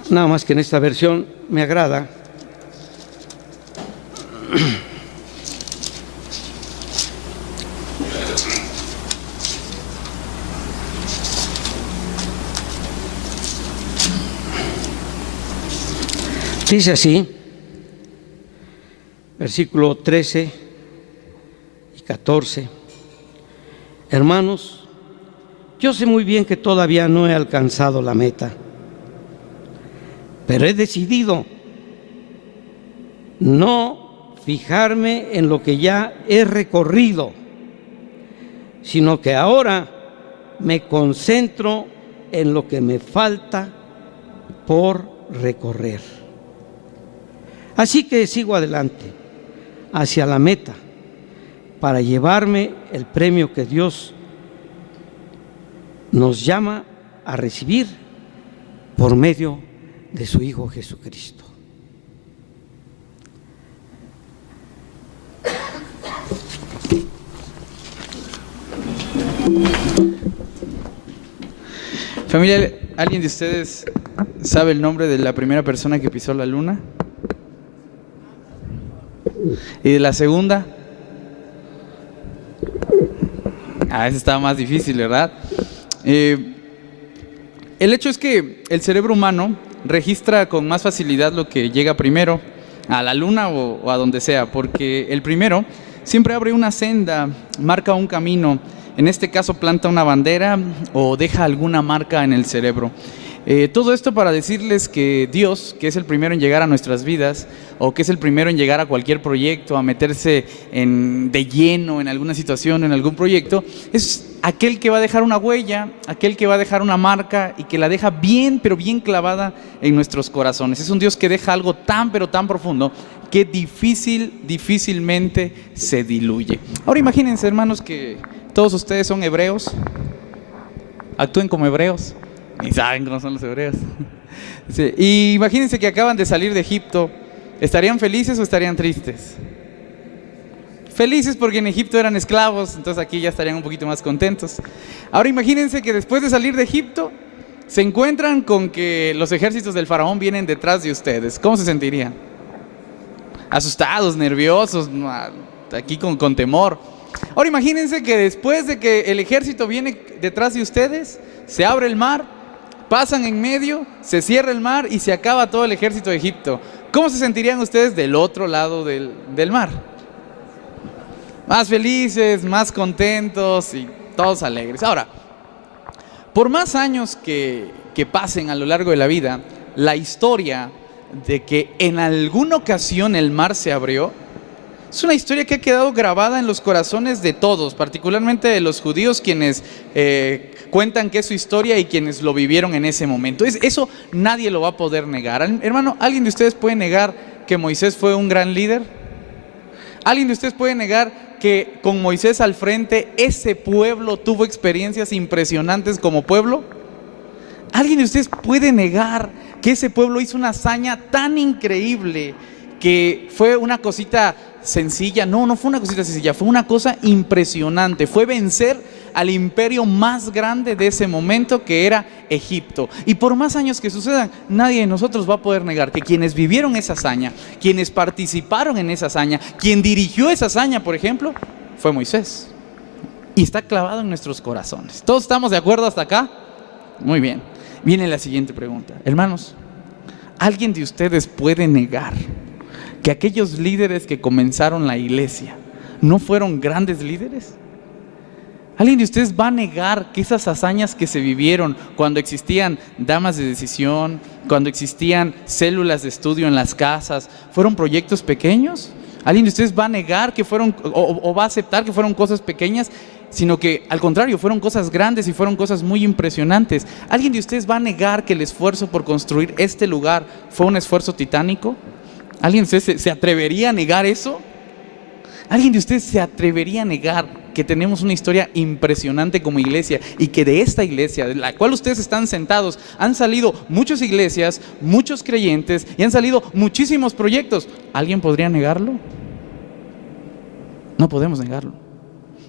Nada más que en esta versión me agrada. Dice así, versículo 13 y 14. Hermanos, yo sé muy bien que todavía no he alcanzado la meta, pero he decidido no fijarme en lo que ya he recorrido, sino que ahora me concentro en lo que me falta por recorrer. Así que sigo adelante, hacia la meta, para llevarme el premio que Dios nos llama a recibir por medio de su Hijo Jesucristo. Familia, ¿alguien de ustedes sabe el nombre de la primera persona que pisó la luna? ¿Y de la segunda? Esa estaba más difícil, ¿verdad? El hecho es que el cerebro humano registra con más facilidad lo que llega primero, a la luna o a donde sea, porque el primero siempre abre una senda, marca un camino. En este caso planta una bandera o deja alguna marca en el cerebro. Todo esto para decirles que Dios, que es el primero en llegar a nuestras vidas, o que es el primero en llegar a cualquier proyecto, a meterse de lleno en alguna situación, en algún proyecto, es aquel que va a dejar una huella, aquel que va a dejar una marca y que la deja bien, pero bien clavada en nuestros corazones. Es un Dios que deja algo tan, pero tan profundo que difícilmente se diluye. Ahora imagínense, hermanos, que todos ustedes son hebreos, actúen como hebreos. Ni saben cómo son los hebreos. Sí. Y imagínense que acaban de salir de Egipto. ¿Estarían felices o estarían tristes? Felices porque en Egipto eran esclavos, entonces aquí ya estarían un poquito más contentos. Ahora imagínense que después de salir de Egipto se encuentran con que los ejércitos del faraón vienen detrás de ustedes. ¿Cómo se sentirían? Asustados, nerviosos, aquí con temor. Ahora imagínense que después de que el ejército viene detrás de ustedes, se abre el mar, pasan en medio, se cierra el mar y se acaba todo el ejército de Egipto. ¿Cómo se sentirían ustedes del otro lado del mar? más felices, más contentos y todos alegres. Ahora, por más años que pasen a lo largo de la vida, la historia de que en alguna ocasión el mar se abrió es una historia que ha quedado grabada en los corazones de todos, particularmente de los judíos, quienes cuentan que es su historia y quienes lo vivieron en ese momento. Eso nadie lo va a poder negar. Hermano, ¿alguien de ustedes puede negar que Moisés fue un gran líder? ¿Alguien de ustedes puede negar que con Moisés al frente ese pueblo tuvo experiencias impresionantes como pueblo? ¿Alguien de ustedes puede negar que ese pueblo hizo una hazaña tan increíble que fue una cosita sencilla? No fue una cosita sencilla, fue una cosa impresionante. Fue vencer al imperio más grande de ese momento, que era Egipto. Y por más años que sucedan, nadie de nosotros va a poder negar que quienes vivieron esa hazaña, quienes participaron en esa hazaña, quien dirigió esa hazaña, por ejemplo, fue Moisés. Y está clavado en nuestros corazones. ¿Todos estamos de acuerdo hasta acá? Muy bien. Viene la siguiente pregunta. Hermanos, ¿alguien de ustedes puede negar que aquellos líderes que comenzaron la iglesia no fueron grandes líderes? ¿Alguien de ustedes va a negar que esas hazañas que se vivieron cuando existían damas de decisión, cuando existían células de estudio en las casas, fueron proyectos pequeños? ¿Alguien de ustedes va a negar que fueron o va a aceptar que fueron cosas pequeñas, sino que al contrario, fueron cosas grandes y fueron cosas muy impresionantes? ¿Alguien de ustedes va a negar que el esfuerzo por construir este lugar fue un esfuerzo titánico? ¿Alguien de ustedes se atrevería a negar eso? ¿Alguien de ustedes se atrevería a negar que tenemos una historia impresionante como iglesia y que de esta iglesia, de la cual ustedes están sentados, han salido muchas iglesias, muchos creyentes y han salido muchísimos proyectos? ¿Alguien podría negarlo? No podemos negarlo,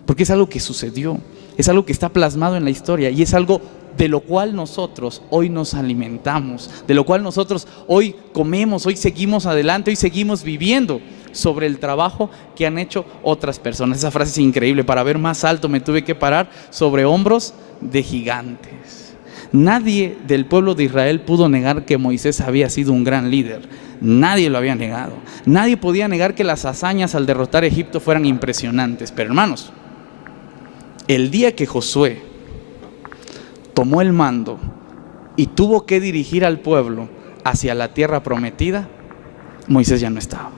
porque es algo que sucedió, es algo que está plasmado en la historia y es algo de lo cual nosotros hoy nos alimentamos, de lo cual nosotros hoy comemos, hoy seguimos adelante, hoy seguimos viviendo sobre el trabajo que han hecho otras personas. Esa frase es increíble: para ver más alto me tuve que parar sobre hombros de gigantes. Nadie del pueblo de Israel pudo negar que Moisés había sido un gran líder. Nadie lo había negado. Nadie podía negar que las hazañas al derrotar a Egipto fueran impresionantes. Pero hermanos, el día que Josué tomó el mando y tuvo que dirigir al pueblo hacia la tierra prometida, Moisés ya no estaba.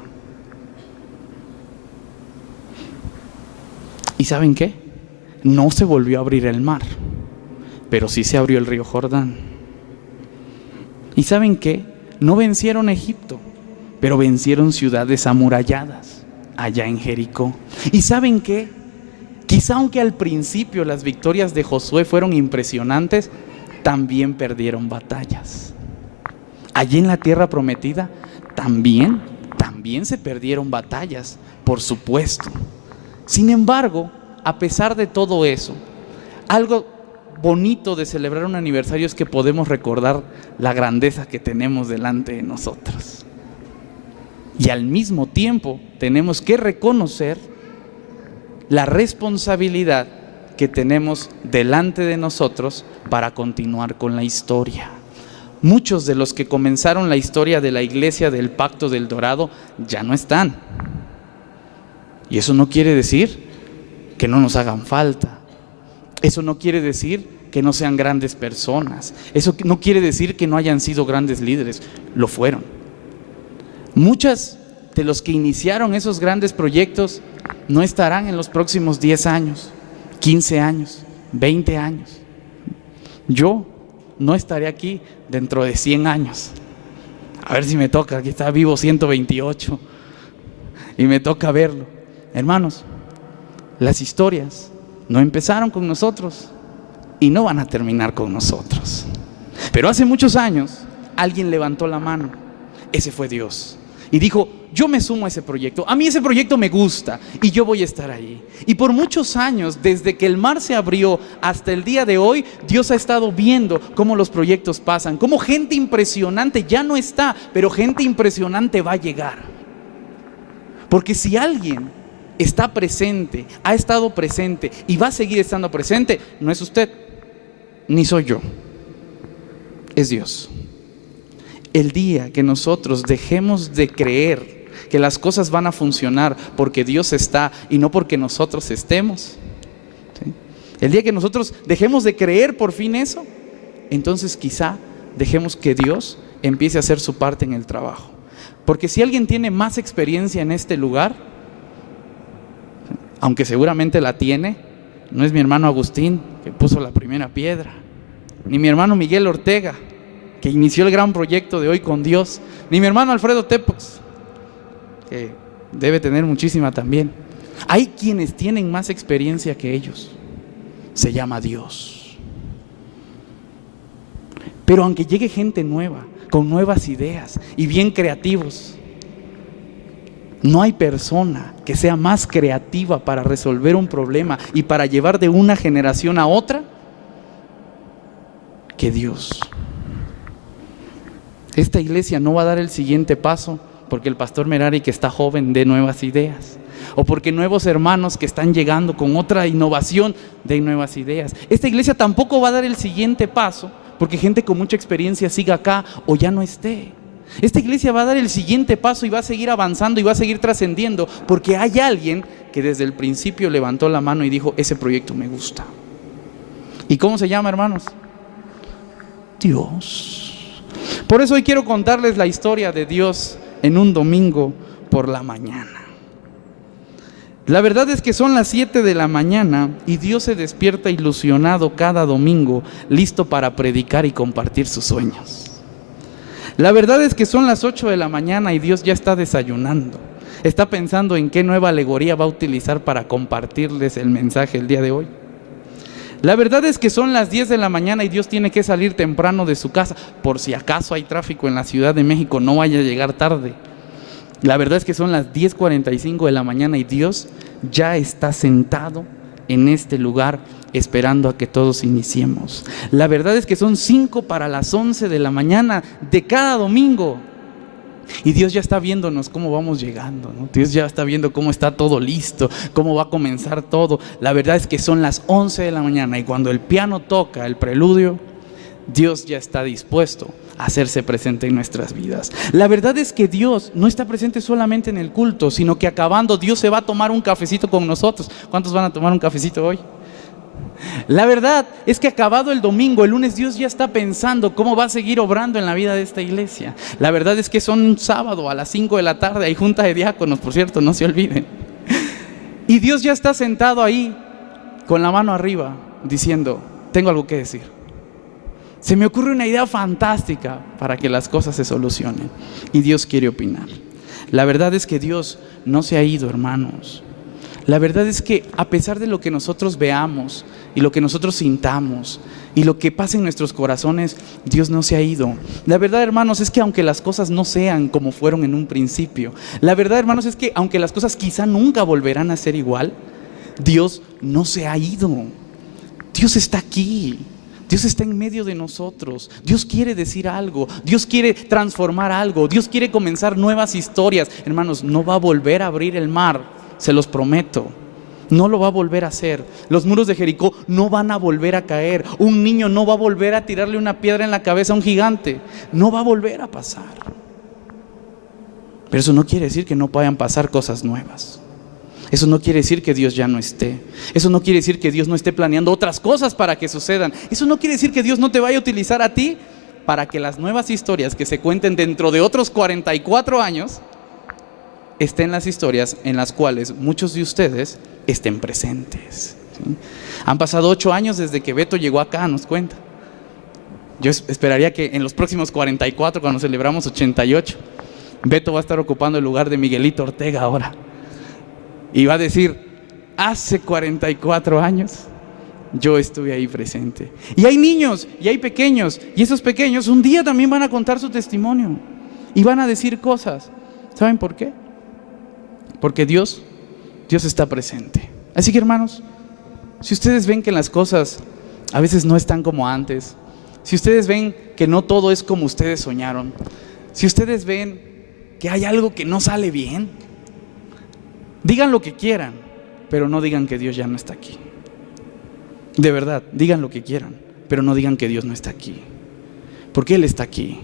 ¿Y saben qué? No se volvió a abrir el mar, pero sí se abrió el río Jordán. ¿Y saben qué? No vencieron a Egipto, pero vencieron ciudades amuralladas allá en Jericó. ¿Y saben qué? Quizá aunque al principio las victorias de Josué fueron impresionantes, también perdieron batallas. Allí en la tierra prometida también se perdieron batallas, por supuesto. Sin embargo, a pesar de todo eso, algo bonito de celebrar un aniversario es que podemos recordar la grandeza que tenemos delante de nosotros. Y al mismo tiempo tenemos que reconocer la responsabilidad que tenemos delante de nosotros para continuar con la historia. Muchos de los que comenzaron la historia de la iglesia del Pacto del Dorado ya no están. Y eso no quiere decir que no nos hagan falta. Eso no quiere decir que no sean grandes personas. Eso no quiere decir que no hayan sido grandes líderes. Lo fueron. Muchos de los que iniciaron esos grandes proyectos no estarán en los próximos 10 años, 15 años, 20 años. Yo no estaré aquí dentro de 100 años. A ver si me toca, aquí está vivo 128 y me toca verlo. Hermanos, las historias no empezaron con nosotros y no van a terminar con nosotros. Pero hace muchos años alguien levantó la mano. Ese fue Dios. Y dijo: yo me sumo a ese proyecto. A mí ese proyecto me gusta y yo voy a estar ahí. Y por muchos años, desde que el mar se abrió hasta el día de hoy, Dios ha estado viendo cómo los proyectos pasan, cómo gente impresionante ya no está, pero gente impresionante va a llegar. Porque si alguien está presente, ha estado presente y va a seguir estando presente, no es usted, ni soy yo, es Dios. El día que nosotros dejemos de creer que las cosas van a funcionar porque Dios está y no porque nosotros estemos. ¿Sí? El día que nosotros dejemos de creer por fin eso, entonces quizá dejemos que Dios empiece a hacer su parte en el trabajo. Porque si alguien tiene más experiencia en este lugar, aunque seguramente la tiene, no es mi hermano Agustín, que puso la primera piedra, ni mi hermano Miguel Ortega, que inició el gran proyecto de Hoy con Dios, ni mi hermano Alfredo Tepox, que debe tener muchísima también. Hay quienes tienen más experiencia que ellos. Se llama Dios. Pero aunque llegue gente nueva, con nuevas ideas y bien creativos, no hay persona que sea más creativa para resolver un problema y para llevar de una generación a otra que Dios. Esta iglesia no va a dar el siguiente paso porque el pastor Merari, que está joven, dé nuevas ideas, o porque nuevos hermanos que están llegando con otra innovación den nuevas ideas. Esta iglesia tampoco va a dar el siguiente paso porque gente con mucha experiencia siga acá o ya no esté. Esta iglesia va a dar el siguiente paso y va a seguir avanzando y va a seguir trascendiendo porque hay alguien que desde el principio levantó la mano y dijo: ese proyecto me gusta. ¿Y cómo se llama, hermanos? Dios. Por eso hoy quiero contarles la historia de Dios en un domingo por la mañana. La verdad es que son las 7 de la mañana y Dios se despierta ilusionado cada domingo, listo para predicar y compartir sus sueños. La verdad es que son las 8 de la mañana y Dios ya está desayunando. Está pensando en qué nueva alegoría va a utilizar para compartirles el mensaje el día de hoy. La verdad es que son las 10 de la mañana y Dios tiene que salir temprano de su casa, por si acaso hay tráfico en la Ciudad de México, no vaya a llegar tarde. La verdad es que son las 10:45 de la mañana y Dios ya está sentado en este lugar esperando a que todos iniciemos. La verdad es que son 5 para las 11 de la mañana de cada domingo. Y Dios ya está viéndonos cómo vamos llegando, ¿no? Dios ya está viendo cómo está todo listo, cómo va a comenzar todo. La verdad es que son las 11 de la mañana y cuando el piano toca el preludio, Dios ya está dispuesto a hacerse presente en nuestras vidas. La verdad es que Dios no está presente solamente en el culto, sino que acabando Dios se va a tomar un cafecito con nosotros. ¿Cuántos van a tomar un cafecito hoy? La verdad es que acabado el domingo, el lunes Dios ya está pensando cómo va a seguir obrando en la vida de esta iglesia. La verdad es que son un sábado a las 5 de la tarde, hay junta de diáconos, por cierto, no se olviden. Y Dios ya está sentado ahí con la mano arriba diciendo: tengo algo que decir. Se me ocurre una idea fantástica para que las cosas se solucionen. Y Dios quiere opinar. La verdad es que Dios no se ha ido, hermanos. La verdad es que a pesar de lo que nosotros veamos y lo que nosotros sintamos y lo que pasa en nuestros corazones, Dios no se ha ido. La verdad, hermanos, es que aunque las cosas no sean como fueron en un principio, la verdad, hermanos, es que aunque las cosas quizá nunca volverán a ser igual, Dios no se ha ido. Dios está aquí. Dios está en medio de nosotros. Dios quiere decir algo. Dios quiere transformar algo. Dios quiere comenzar nuevas historias. Hermanos, no va a volver a abrir el mar. Se los prometo, no lo va a volver a hacer. Los muros de Jericó no van a volver a caer. Un niño no va a volver a tirarle una piedra en la cabeza a un gigante. No va a volver a pasar. Pero eso no quiere decir que no puedan pasar cosas nuevas. Eso no quiere decir que Dios ya no esté. Eso no quiere decir que Dios no esté planeando otras cosas para que sucedan. Eso no quiere decir que Dios no te vaya a utilizar a ti para que las nuevas historias que se cuenten dentro de otros 44 años estén las historias en las cuales muchos de ustedes estén presentes. ¿Sí? Han pasado 8 años desde que Beto llegó acá, nos cuenta. Yo esperaría que en los próximos 44, cuando celebramos 88, Beto va a estar ocupando el lugar de Miguelito Ortega ahora. Y va a decir: hace 44 años yo estuve ahí presente. Y hay niños y hay pequeños, y esos pequeños un día también van a contar su testimonio y van a decir cosas. ¿Saben por qué? Porque Dios está presente. Así que, hermanos, si ustedes ven que las cosas a veces no están como antes, si ustedes ven que no todo es como ustedes soñaron, si ustedes ven que hay algo que no sale bien, digan lo que quieran, pero no digan que Dios ya no está aquí. De verdad, digan lo que quieran, pero no digan que Dios no está aquí. Porque Él está aquí.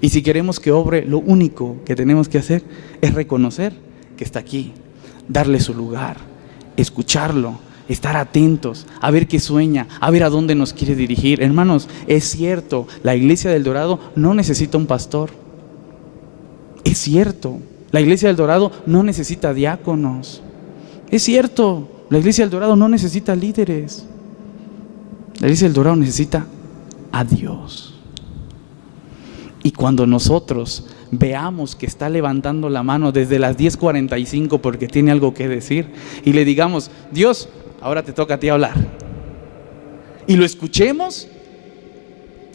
Y si queremos que obre, lo único que tenemos que hacer es reconocer que está aquí, darle su lugar, escucharlo, estar atentos, a ver qué sueña, a ver a dónde nos quiere dirigir. Hermanos, es cierto, la iglesia del Dorado no necesita un pastor. Es cierto, la iglesia del Dorado no necesita diáconos. Es cierto, la iglesia del Dorado no necesita líderes. La iglesia del Dorado necesita a Dios. Y cuando nosotros veamos que está levantando la mano desde las 10:45 porque tiene algo que decir, y le digamos: Dios, ahora te toca a ti hablar, y lo escuchemos,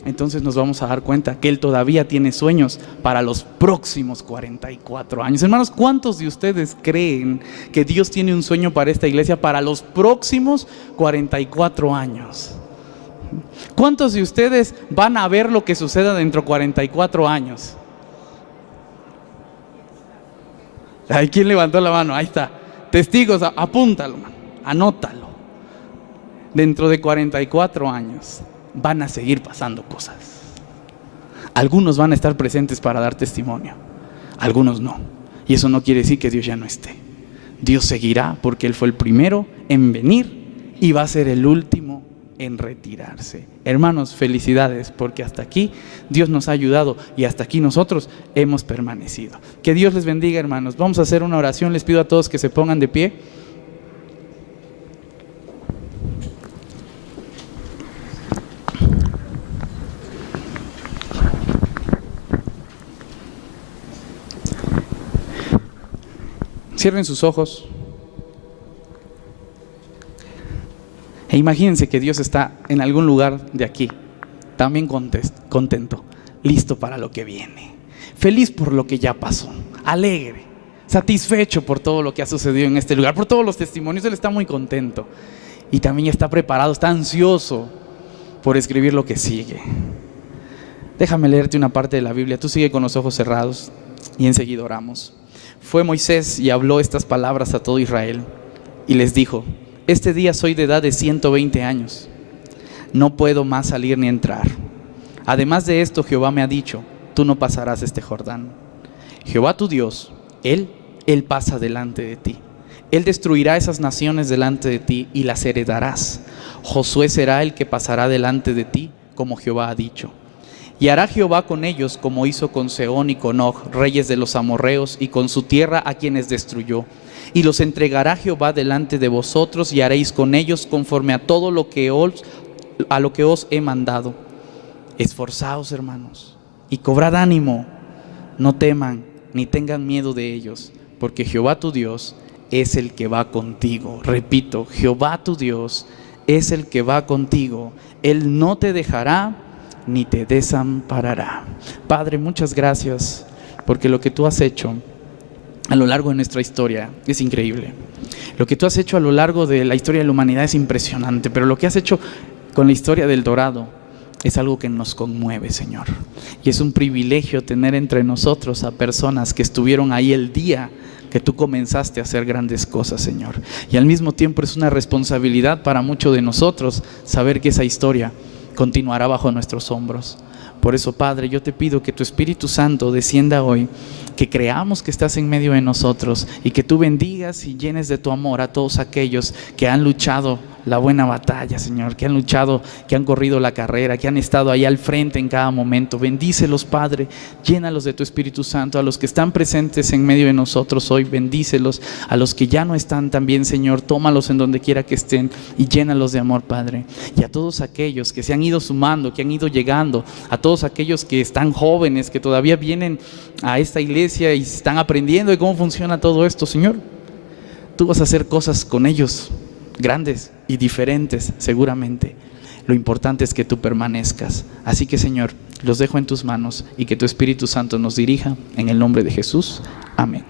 entonces nos vamos a dar cuenta que Él todavía tiene sueños para los próximos 44 años. Hermanos, ¿cuántos de ustedes creen que Dios tiene un sueño para esta iglesia para los próximos 44 años? ¿Cuántos de ustedes van a ver lo que suceda dentro de 44 años? Ay, ¿quién levantó la mano? Ahí está. Testigos, apúntalo, anótalo. Dentro de 44 años van a seguir pasando cosas. Algunos van a estar presentes para dar testimonio, algunos no. Y eso no quiere decir que Dios ya no esté. Dios seguirá porque Él fue el primero en venir y va a ser el último en retirarse. Hermanos, felicidades, porque hasta aquí Dios nos ha ayudado y hasta aquí nosotros hemos permanecido. Que Dios les bendiga, hermanos. Vamos a hacer una oración. Les pido a todos que se pongan de pie. Cierren sus ojos. E imagínense que Dios está en algún lugar de aquí, también contento, listo para lo que viene, feliz por lo que ya pasó, alegre, satisfecho por todo lo que ha sucedido en este lugar, por todos los testimonios. Él está muy contento y también está preparado, está ansioso por escribir lo que sigue. Déjame leerte una parte de la Biblia. Tú sigue con los ojos cerrados y enseguida oramos. Fue Moisés y habló estas palabras a todo Israel y les dijo: este día soy de edad de 120 años, no puedo más salir ni entrar. Además de esto, Jehová me ha dicho: tú no pasarás este Jordán. Jehová tu Dios, Él pasa delante de ti. Él destruirá esas naciones delante de ti y las heredarás. Josué será el que pasará delante de ti, como Jehová ha dicho. Y hará Jehová con ellos como hizo con Sehón y con Og, reyes de los amorreos, y con su tierra a quienes destruyó. Y los entregará Jehová delante de vosotros, y haréis con ellos conforme a todo lo que os he mandado. Esforzaos, hermanos, y cobrad ánimo. No teman ni tengan miedo de ellos, porque Jehová tu Dios es el que va contigo. Repito, Jehová tu Dios es el que va contigo. Él no te dejará ni te desamparará. Padre, muchas gracias, porque lo que tú has hecho a lo largo de nuestra historia es increíble. Lo que tú has hecho a lo largo de la historia de la humanidad es impresionante, pero lo que has hecho con la historia del Dorado es algo que nos conmueve, Señor. Y es un privilegio tener entre nosotros a personas que estuvieron ahí el día que tú comenzaste a hacer grandes cosas, Señor. Y al mismo tiempo es una responsabilidad para muchos de nosotros saber que esa historia continuará bajo nuestros hombros. Por eso, Padre, yo te pido que tu Espíritu Santo descienda hoy, que creamos que estás en medio de nosotros y que tú bendigas y llenes de tu amor a todos aquellos que han luchado la buena batalla, Señor, que han luchado, que han corrido la carrera, que han estado ahí al frente en cada momento. Bendícelos, Padre, llénalos de tu Espíritu Santo. A los que están presentes en medio de nosotros hoy, bendícelos. A los que ya no están también, Señor, tómalos en donde quiera que estén y llénalos de amor, Padre. Y a todos aquellos que se han ido sumando, que han ido llegando, a todos aquellos que están jóvenes, que todavía vienen a esta iglesia y están aprendiendo de cómo funciona todo esto, Señor, tú vas a hacer cosas con ellos grandes y diferentes seguramente. Lo importante es que tú permanezcas. Así que, Señor, los dejo en tus manos y que tu Espíritu Santo nos dirija en el nombre de Jesús. Amén.